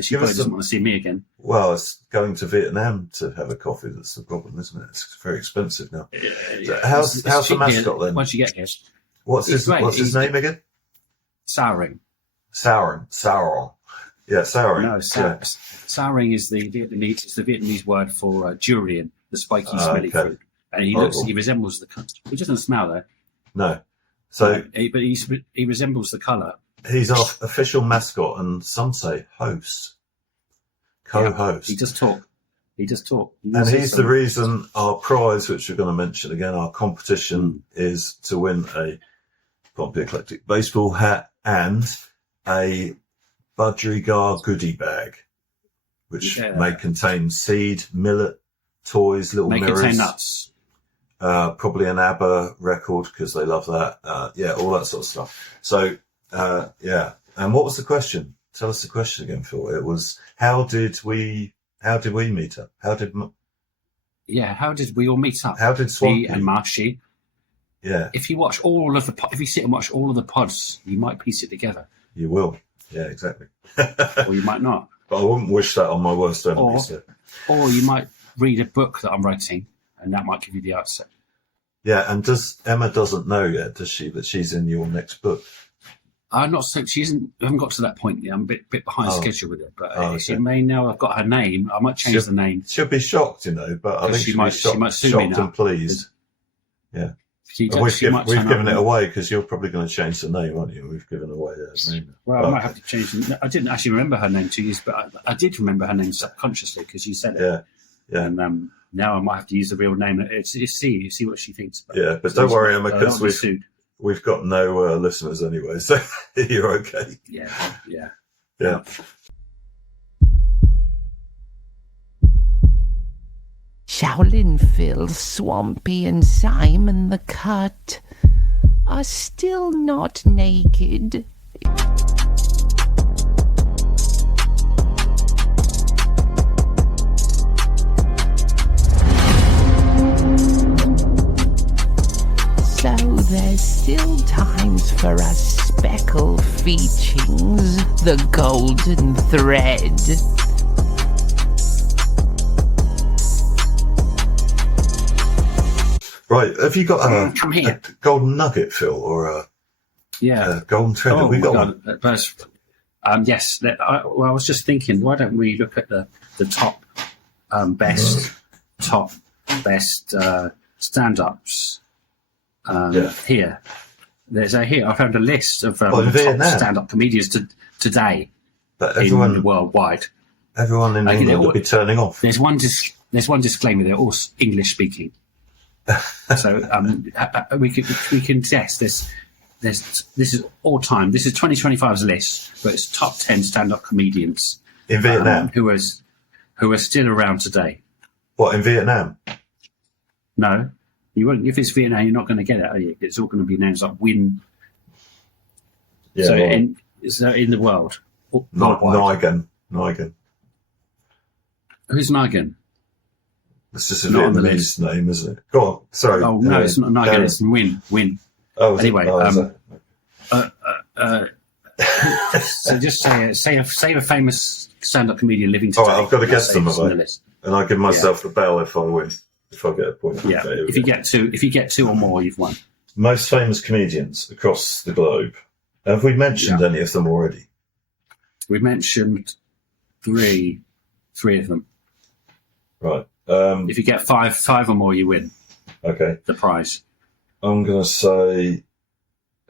she probably doesn't want to see me again. Well, it's going to Vietnam to have a coffee that's the problem, isn't it? It's very expensive now. So how's the mascot then? Once you get here. What's his name again? Sauring. Yeah, Sauring. No, Sauring is the Vietnamese word for durian, the spiky, smelly fruit. And he resembles the colour. He doesn't smell though. No. So, but he resembles the colour. He's our official mascot, and some say host, co-host. He does talk. And he's the reason our prize, which we're going to mention again, our competition is to win a Pompey Eclectic baseball hat and a Budgerigar goodie bag, which may contain seed, millet, toys, little mirrors. May contain nuts. Probably an ABBA record, because they love that. All that sort of stuff. So, And what was the question? Tell us the question again, Phil. It was, how did we meet up? How did we all meet up? How did Swampy and Marshy? Yeah. If you sit and watch all of the pods, you might piece it together. You will. Yeah, exactly. Or you might not. But I wouldn't wish that on my worst enemy. Or you might read a book that I'm writing, and that might give you the answer. Yeah, and Emma doesn't know yet, does she, that she's in your next book? I'm not so. I haven't got to that point yet. I'm a bit behind schedule with it, but she may know I've got her name. I might change the name. She'll be shocked, but I think she might sue me now. And pleased. Yeah. We've given it away because you're probably going to change the name, aren't you? We've given away her name. Well, I might have to change. I didn't actually remember her name 2 years, but I did remember her name subconsciously because you said it. Yeah. And now I might have to use the real name. See what she thinks. But don't worry, Emma, because we've got no listeners anyway, so you're okay. Yeah. Shaolin Phil, Swampy, and Simon the Cut are still not naked. So there's still times for us speckle feachings, the golden thread. Right, have you got a golden nugget, Phil, or a golden thread? Have we got one? Yes. I was just thinking, why don't we look at the top best stand-ups here. I found a list of top stand-up comedians today But in worldwide. everyone in England would be turning off. There's one disclaimer. They're all English speaking. So we can guess this. This is all time. This is 2025's list, but it's top 10 stand-up comedians In Vietnam? who are still around today. What, in Vietnam? No, you won't. If it's Vietnam, you're not going to get it, are you? It's all going to be names like Win. Yeah, So right. in the world, Nigan. who's Nigan? It's just a Not on the Vietnamese name, isn't it? Go on. Sorry. Oh no, it's not Nigan. Darren. It's Win. Oh, is it? Anyway, Oh, is it? So just say a famous stand-up comedian living today. All right, I've got to guess them, have on I? the list. And I give myself a bell if I win. If I get a point. Yeah, Okay, here we if you go. get two or more, you've won. Most famous comedians across the globe. Have we mentioned any of them already? We mentioned three of them. Right. If you get five or more, you win Okay. the prize. I'm going to say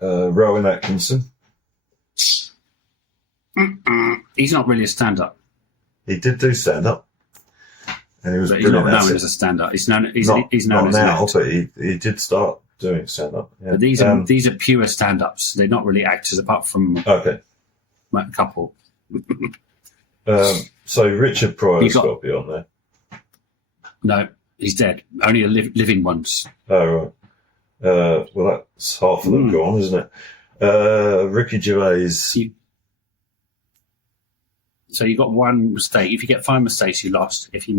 Rowan Atkinson. He's not really a stand-up, He did do stand-up. And he was but he's not brilliant at known it. as a stand-up. He's known Not as an now, actor. but he did start doing stand-up. Yeah. But these are pure stand-ups. They're not really actors, apart from Okay. a couple. So Richard Pryor's He's got- got to be on there. No, he's dead. Only the living ones. Oh, right. Well, that's half of them gone, isn't it? Ricky Gervais. So you got one mistake. If you get 5 mistakes, you lost. If you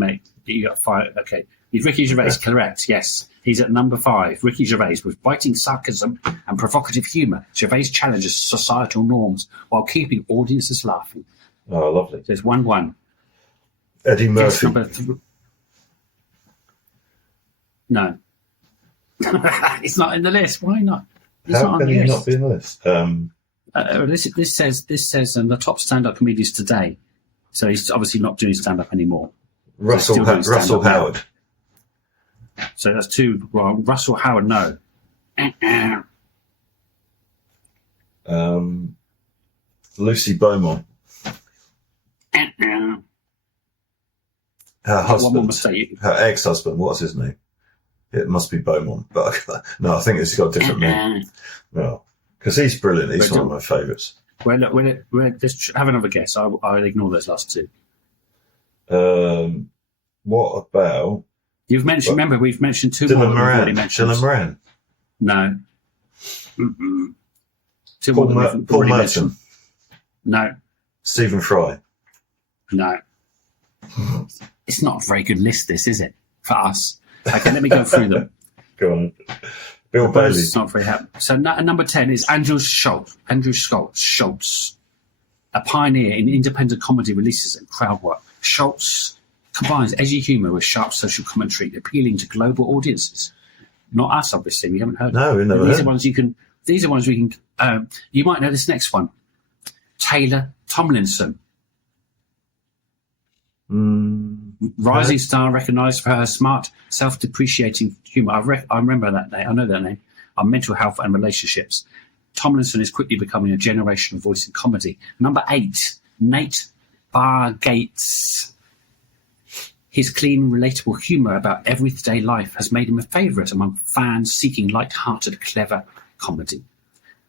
got 5. Okay. Is Ricky Gervais correct? Yes. He's at number 5. Ricky Gervais, with biting sarcasm and provocative humour, Gervais challenges societal norms while keeping audiences laughing. Oh, lovely. So it's 1-1. Eddie Guess Murphy. number 3. No. It's not in the list. Why not? It's How not on can the he list. not be in the list? This says the top stand-up comedians today. So he's obviously not doing stand-up anymore. Russell still doing stand-up now. Howard. So that's 2 wrong. Russell Howard, no. Lucy Beaumont. Her One more husband. mistake. Her ex-husband. What's his name? It must be Beaumont. But no, I think it's got a different name. No. Because he's brilliant. He's one of my favourites. Just have another guess. I'll ignore those last 2. What about You've mentioned. Remember, we've mentioned 2 more. Dylan that we've already Moran? mentioned. Dylan Moran. No. Mm-mm. 2 Paul, more that we've Paul already Merton. mentioned. No. Stephen Fry. No. It's not a very good list, this, is it? For us. Okay, let me go through them. Go on. Bill Bailey. It's not very happy. So number 10 is Andrew Schultz, a pioneer in independent comedy releases and crowd work. Schultz combines edgy humour with sharp social commentary, appealing to global audiences. Not us, obviously. We haven't heard. No, we never These heard. are ones you can. These are ones we can. You might know this next one. Taylor Tomlinson, rising star, recognised for her smart, self-depreciating humour. I remember that name. I know that name. On mental health and relationships. Tomlinson is quickly becoming a generational voice in comedy. Number 8, Nate Bargatze. His clean, relatable humour about everyday life has made him a favourite among fans seeking light-hearted, clever comedy.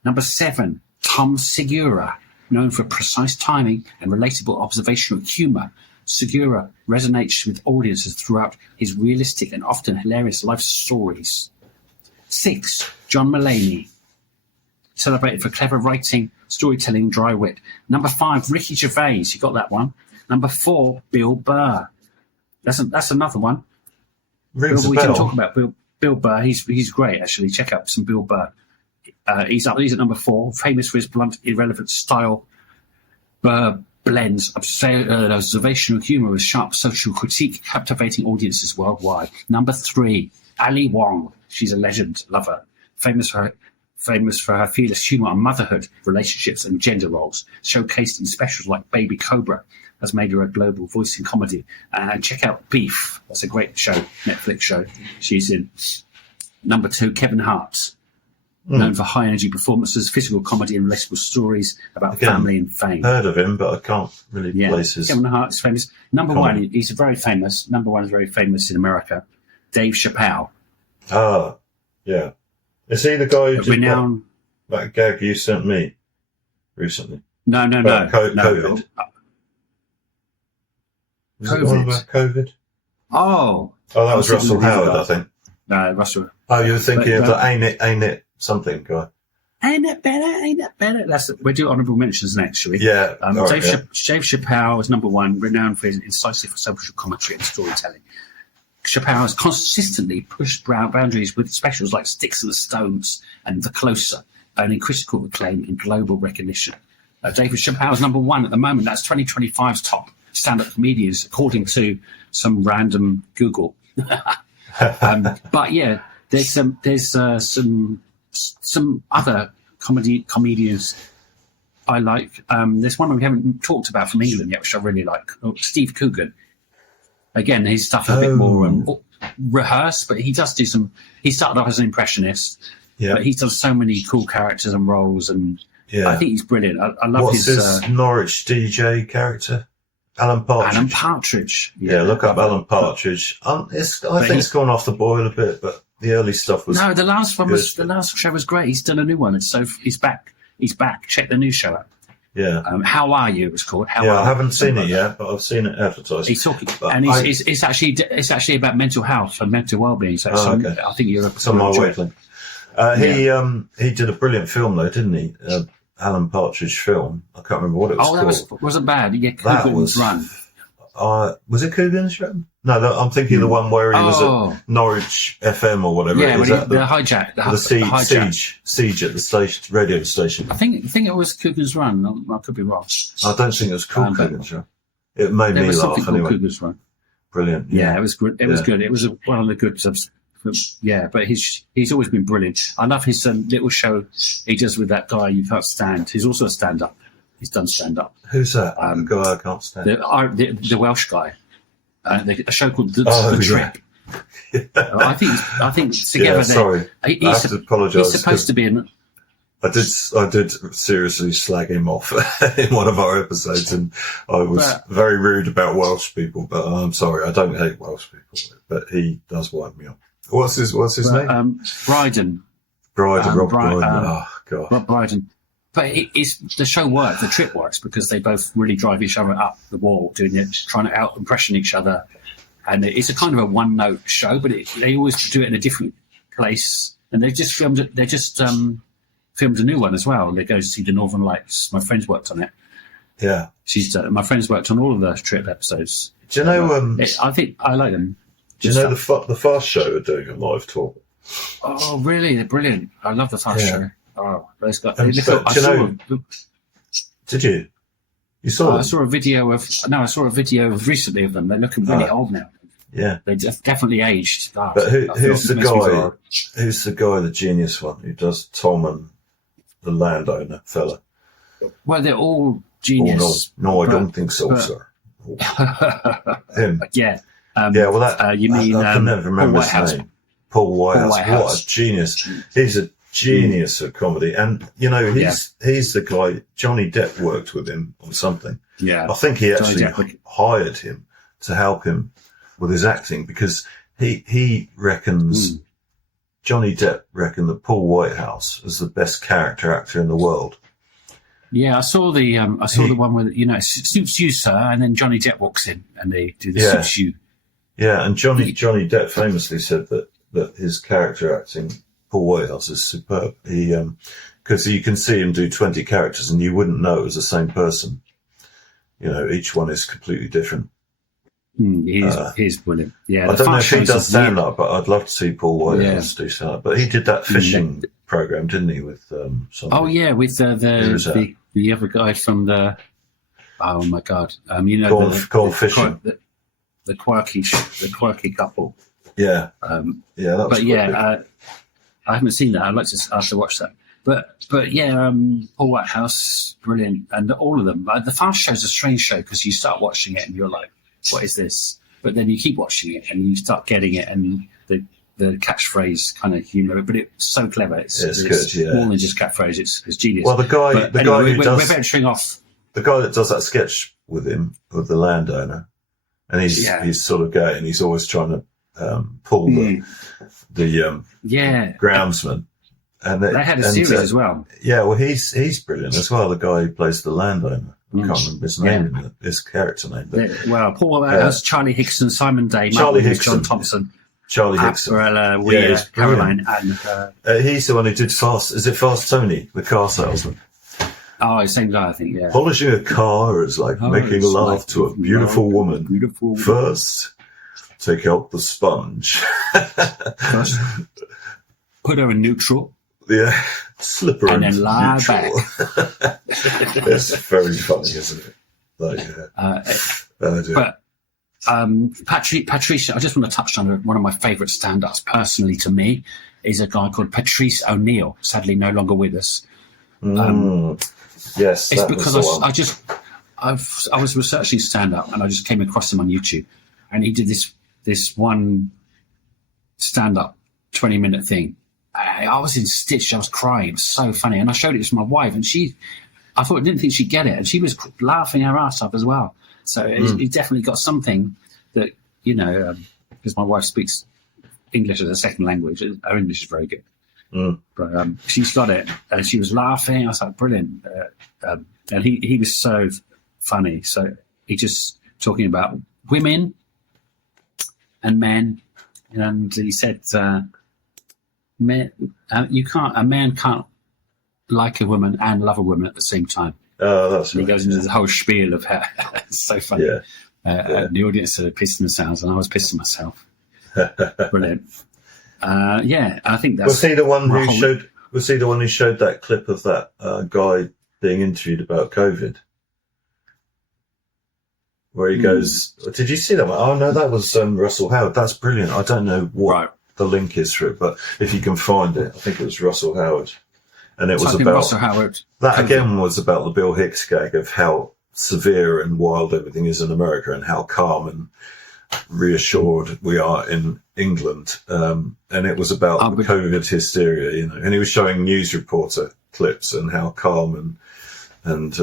Number 7, Tom Segura, known for precise timing and relatable observational humour. Segura resonates with audiences throughout his realistic and often hilarious life stories. 6, John Mulaney, celebrated for clever writing, storytelling, dry wit. Number 5, Ricky Gervais. You got that one. Number 4, Bill Burr. That's another one. Rings a We can bell. talk about Bill Burr. He's great, actually. Check out some Bill Burr. He's at number 4, famous for his blunt, irrelevant style. Burr blends observational humour with sharp social critique, captivating audiences worldwide. Number 3, Ali Wong. She's a legend, love her. Famous for her fearless humour on motherhood, relationships and gender roles, showcased in specials like Baby Cobra, has made her a global voice in comedy. And check out Beef. That's a great show, Netflix show she's in. Number 2, Kevin Hart. known for high energy performances, physical comedy, and relatable stories about Again, family and fame. Heard of him, but I can't really place his. Kevin Hart's famous. Number one, he's very famous. Number one is very famous in America. Dave Chappelle. Ah, yeah. Is he the guy who did that gag you sent me recently? No. COVID. Was it the one about COVID? Oh, that was Russell Howard, I think. No, Russell. Oh, you were thinking of the Ain't It something guy. Ain't it better? We'll do honourable mentions next, shall we? Yeah. Dave Chappelle is number one, renowned for his incisive social commentary and storytelling. Chappelle has consistently pushed boundaries with specials like Sticks and the Stones and The Closer, earning critical acclaim and global recognition. David Chappelle is number one at the moment. That's 2025's top stand-up comedians, according to some random Google. But yeah, there's some other comedians I like. There's one we haven't talked about from England yet, which I really like. Steve Coogan. Again, his stuff is a bit more rehearsed, but he does do some. He started off as an impressionist, but he does so many cool characters and roles, and I think he's brilliant. I love What's his Norwich DJ character? Alan Partridge. Alan Partridge. Yeah, look up Alan Partridge. I think it's gone off the boil a bit, but the early stuff was. No, the last show was great. He's done a new one. He's back. He's back. Check the new show out. Yeah. How Are You? It was called. I haven't seen it yet, but I've seen it advertised. He's talking, and it's actually about mental health and mental well-being. So I think you're on my wavelength. He did a brilliant film though, didn't he? Alan Partridge film. I can't remember what it was called. That wasn't bad. Yeah, Coogan's Run. Was it Coogan's Run? No, I'm thinking the one where he was at Norwich FM or whatever. Yeah, it is. The siege at the station, radio station. I think it was Coogan's Run. I could be wrong. I don't think it was called Coogan's Run. It made me laugh anyway. Coogan's Run. Brilliant. Yeah, it was good. It was good. It was one of the good subs. Yeah, but he's always been brilliant. I love his little show he does with that guy you can't stand. He's also a stand-up. He's done stand-up. Who's that? The guy I can't stand. The Welsh guy. A show called The Trip. Yeah. I think together. Yeah, sorry. I have to apologise. He's supposed to be in. I did seriously slag him off in one of our episodes, and I was very rude about Welsh people. But I'm sorry, I don't hate Welsh people, but he does wind me up. What's his name? Bryden. Rob Brydon. Oh God. Rob Brydon. But the show works. The Trip works because they both really drive each other up the wall, doing it, trying to out-impression each other. And it's a kind of a one-note show, but they always do it in a different place. And they just filmed it. They just filmed a new one as well. They go to see the Northern Lights. My friend's worked on it. Yeah. My friend's worked on all of the Trip episodes. Do you know? I think I like them. Do you know the Fast Show are doing a live tour? Oh, really? They're brilliant. I love the Fast Show. Oh, those guys. Did you? You saw them? I saw a video of recently of them. They're looking really old now. Yeah. They definitely aged. But who's the guy? Who's the guy, the genius one, who does Tom and the landowner fella? Well, they're all genius. Oh, no, I don't think so, sir. Him. Yeah. You mean I can never remember his name. Paul Whitehouse. What a genius! He's a genius at comedy, and you know he's the guy. Johnny Depp worked with him on something. Yeah, I think he actually hired him to help him with his acting because he reckons Johnny Depp reckoned that Paul Whitehouse is the best character actor in the world. Yeah, I saw the one where it suits you, sir, and then Johnny Depp walks in and they do the suits you. Yeah, and Johnny Depp famously said that his character acting, Paul Whitehouse, is superb. He because you can see him do 20 characters and you wouldn't know it was the same person. You know, each one is completely different. He's brilliant. Yeah, I don't know if he does stand up, but I'd love to see Paul Whitehouse do stand up. But he did that fishing program, didn't he? With somebody? Oh yeah, with the other guy from the. Oh my God! Gone fishing. The quirky couple. Yeah. That was I haven't seen that. I'd like to. I have to watch that. But Paul Whitehouse, brilliant, and all of them. The Fast Show's a strange show because you start watching it and you're like, "What is this?" But then you keep watching it and you start getting it, and the catchphrase kind of humour, but it's so clever. It's good, yeah. More than just catchphrase. It's genius. Well, the guy we're venturing off. The guy that does that sketch with him, with the landowner, and he's sort of gay, and he's always trying to pull the groundsman. And they had a series as well. Yeah, well, he's brilliant as well. The guy who plays the landowner. I can't remember his name, his character name. But, Paul has Charlie Hickson, Simon Day, Charlie Hickson, John Thompson, Charlie Hickson, Barella, Weir, Caroline, and he's the one who did Fast Tony, the car salesman. Oh, same guy, I think. Yeah. Polishing a car is like making love to a beautiful woman. First, take out the sponge. First, put her in neutral. Yeah, slip her and into then lie neutral. back. It's very funny, isn't it? Like, but Patrice, I just want to touch on one of my favourite stand-ups personally to me is a guy called Patrice O'Neill, sadly no longer with us. Yes, it's because I was researching stand-up and I just came across him on YouTube, and he did this one stand-up 20-minute thing. I was in stitch. I was crying. It was so funny, and I showed it to my wife, and I didn't think she'd get it, and she was laughing her ass off as well. So he definitely got something that because my wife speaks English as a second language. Her English is very good. But she's got it, and she was laughing. I was like, brilliant. And he was so funny. So he just talking about women and men, and he said, a man can't like a woman and love a woman at the same time. Oh, that's right. He goes into the whole spiel of how it's so funny. The audience are pissing themselves, and I was pissing myself. Brilliant. I think that's. Was he the one who showed? Was he the one who showed that clip of that guy being interviewed about COVID, where he goes? Did you see that one? Oh no, that was Russell Howard. That's brilliant. I don't know what the link is for it, but if you can find it, I think it was Russell Howard, and it was about Russell Howard. That again was about the Bill Hicks gag of how severe and wild everything is in America, and how calm and reassured we are in England. And it was about the COVID hysteria, and he was showing news reporter clips and how calm and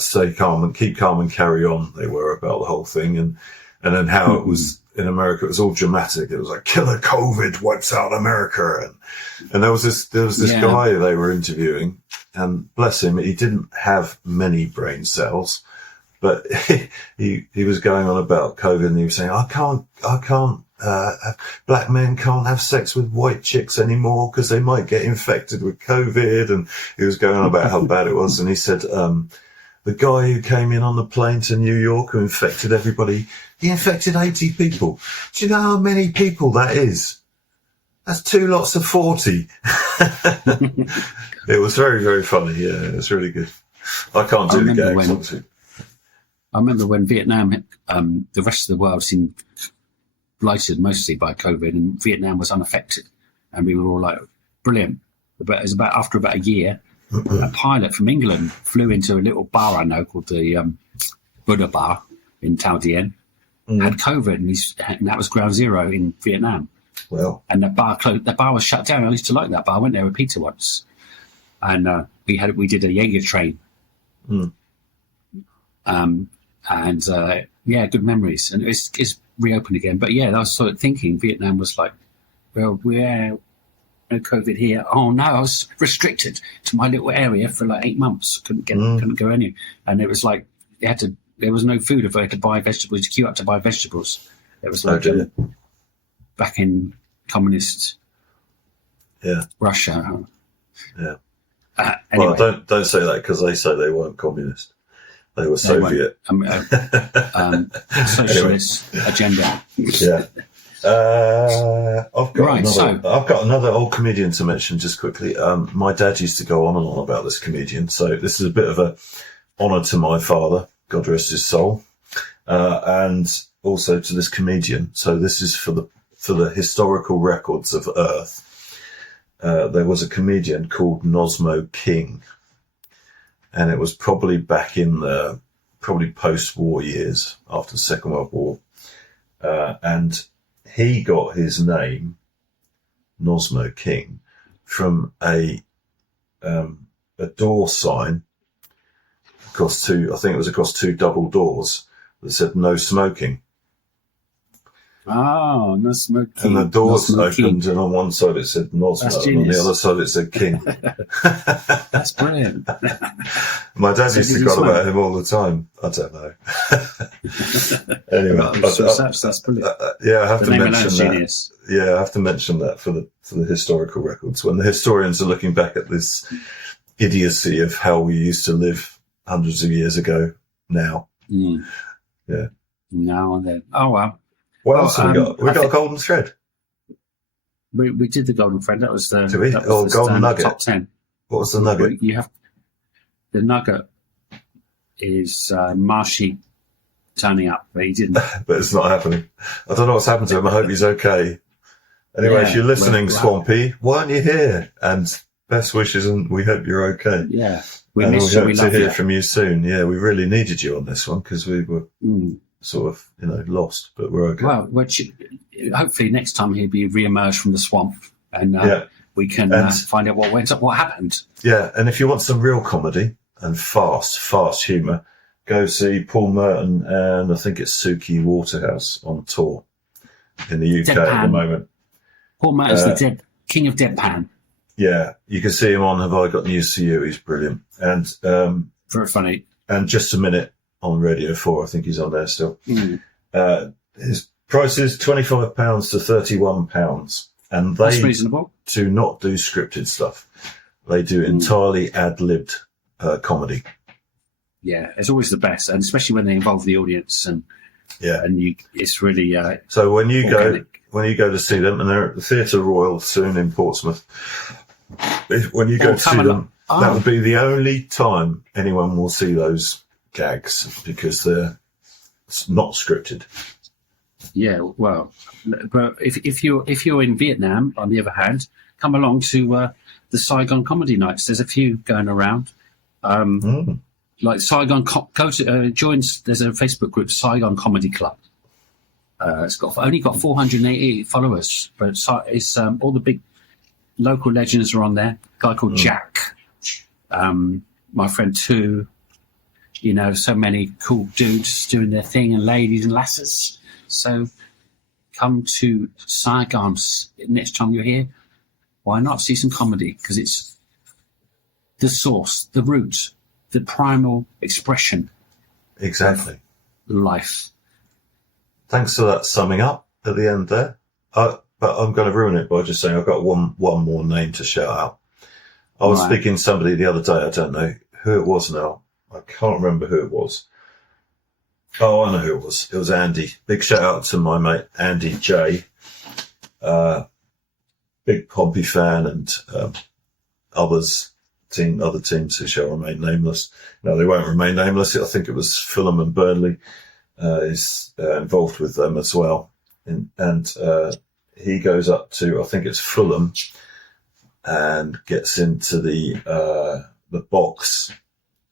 stay calm and keep calm and carry on they were about the whole thing, and then how it was in America. It was all dramatic. It was like killer COVID wipes out America, and there was this guy they were interviewing, and bless him, he didn't have many brain cells, but he was going on about COVID, and he was saying, I can't black men can't have sex with white chicks anymore because they might get infected with COVID. And he was going on about how bad it was. And he said, the guy who came in on the plane to New York who infected everybody, he infected 80 people. Do you know how many people that is? That's 2 lots of 40. It was very, very funny. Yeah, it was really good. I can't do the gags. I remember when Vietnam, the rest of the world seemed blighted mostly by COVID, and Vietnam was unaffected, and we were all like, brilliant. But it was after about a year, a pilot from England flew into a little bar I know called the Buddha Bar in Tao Dien, had COVID, and that was ground zero in Vietnam. Well, and the bar closed. The bar was shut down. I used to like that bar. I went there with Peter once, and we did a Jaeger train. Good memories, and it's reopened again. But yeah, I was sort of thinking Vietnam was like, well, we're no COVID here. Oh no, I was restricted to my little area for like 8 months. Couldn't go anywhere, and it was like there was no food if I had to buy vegetables. To queue up to buy vegetables. It was like back in communist Russia. Yeah. Anyway. Well, don't say that, because they say they weren't communist. They were Soviet. Socialist agenda. Yeah. I've got another old comedian to mention just quickly. My dad used to go on and on about this comedian, so this is a bit of a honour to my father, God rest his soul, and also to this comedian. So this is for the historical records of Earth. There was a comedian called Nosmo King, and it was probably back in the post-war years after the Second World War, and he got his name, Nosmo King, from a door sign across two double doors that said "No smoking." Oh, no smoking. And the doors opened, and on one side it said Nosmo, and on the other side it said King. That's brilliant. My dad used to go about him all the time. I don't know. Anyway, that's brilliant. I have to mention that. Genius. Yeah, I have to mention that for the historical records. When the historians are looking back at this idiocy of how we used to live hundreds of years ago now. Mm. Yeah. Now and then. Oh, well. What else have we got? We got a golden thread. We did the golden thread. That was the, Did we? that was the golden nugget. top 10. What was the nugget? The nugget is Marshy turning up, but he didn't. But it's not happening. I don't know what's happened to him. I hope he's okay. Anyway, if you're listening, Swampy, why aren't you here? And best wishes, and we hope you're okay. Yeah. We hope to hear from you soon. Yeah, we really needed you on this one because we were sort of, lost, but we're okay. Well, hopefully next time he'll be re-emerged from the swamp and we can find out what happened. Yeah, and if you want some real comedy and fast humour, go see Paul Merton and I think it's Suki Waterhouse on tour in the UK at the moment. Paul Merton's the king of deadpan. Yeah, you can see him on Have I Got News for You? He's brilliant. And very funny. And Just a Minute on Radio 4, I think he's on there still. His price is £25 to £31, and that's reasonable. Do not do scripted stuff. They do entirely ad-libbed comedy. Yeah, it's always the best, and especially when they involve the audience, and it's really so when you organic. go to see them, and they're at the Theatre Royal soon in Portsmouth. When you go to see them, that will be the only time anyone will see those gags because they're not scripted. Yeah, well, but if you're in Vietnam, on the other hand, come along to the Saigon Comedy Nights. There's a few going around. Like Saigon, joins. There's a Facebook group, Saigon Comedy Club. It's only got 480 followers, but it's all the big local legends are on there. A guy called Jack, my friend Tu. So many cool dudes doing their thing, and ladies and lasses. So come to Saigon next time you're here. Why not see some comedy? Because it's the source, the root, the primal expression. Exactly. Of life. Thanks for that summing up at the end there. But I'm going to ruin it by just saying I've got one more name to shout out. I was speaking to somebody the other day. I don't know who it was now. I can't remember who it was. Oh, I know who it was. It was Andy. Big shout out to my mate, Andy J. Big Pompey fan and other teams who shall remain nameless. No, they won't remain nameless. I think it was Fulham and Burnley is involved with them as well. And he goes up to, I think it's Fulham, and gets into the box,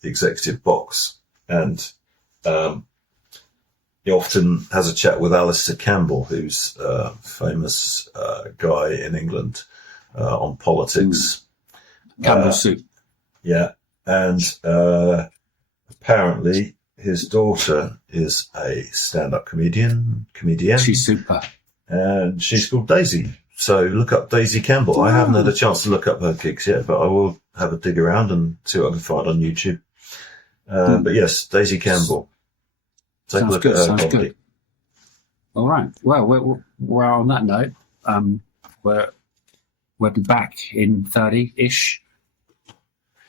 the executive box, and he often has a chat with Alistair Campbell, who's a famous guy in England on politics. Campbell soup. Yeah. And apparently his daughter is a stand-up comedian. She's super. And she's called Daisy. So look up Daisy Campbell. I haven't had a chance to look up her gigs yet, but I will have a dig around and see what I can find on YouTube. But yes, Daisy Campbell. Take a look at her comedy. Good. All right. Well, we're on that note. We'll be back in 30-ish,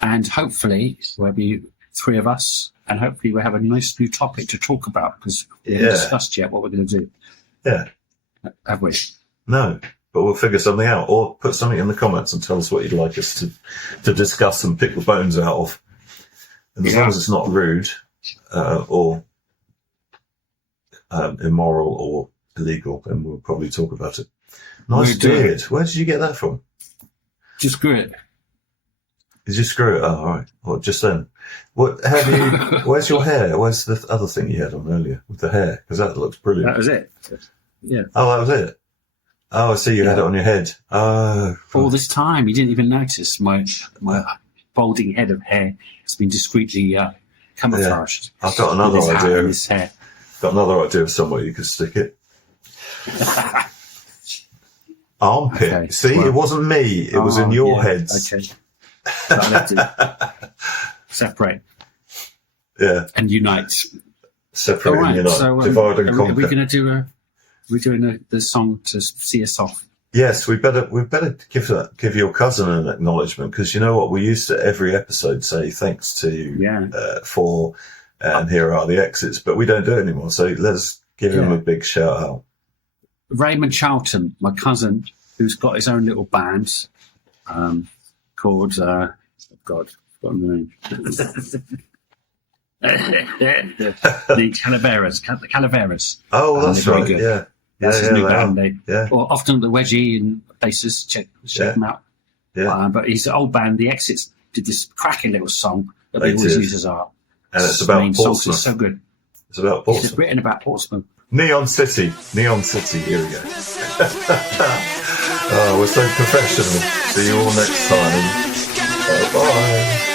and hopefully there'll be three of us, and hopefully we'll have a nice new topic to talk about because we haven't discussed yet what we're going to do. Yeah. Have we? No, but we'll figure something out, or put something in the comments and tell us what you'd like us to discuss and pick the bones out of. And as long as it's not rude or immoral or illegal, then we'll probably talk about it. Nice beard. Where did you get that from? Just grew it. Did you screw it? Oh, all right. Well, just then. What have you? Where's your hair? Where's the other thing you had on earlier with the hair? Because that looks brilliant. That was it. Yeah. Oh, that was it. Oh, I see. You had it on your head. Oh, All this time, you didn't even notice my balding head of hair has been discreetly camouflaged. I've got another with his hat idea. and his hair. Got another idea of somewhere you could stick it. Armpit. Okay, See, well. it wasn't me. It was in your heads. Okay. So I'll have to separate Yeah. and unite. Separate All right. and unite. So Divide and are conquer. we going to do we're doing the song to see us off? Yes, we better give your cousin an acknowledgement, because you know what, we used to every episode say thanks to for and here are the exits, but we don't do it anymore. So let's give him a big shout out. Raymond Charlton, my cousin, who's got his own little band called God, I've forgotten the name. The Calaveras. Oh, that's they're very right. good. Yeah. That's his new band. Yeah. Or often the Wedgie and bassist check them out. Yeah. But his old band, the Exits, did this cracking little song that They they always did. use as our And it's about main songs. Portsmouth. It's so good. It's about It's Portsmouth. written about Portsmouth. Neon City. Here we go. Oh, we're so professional. See you all next time. Bye-bye.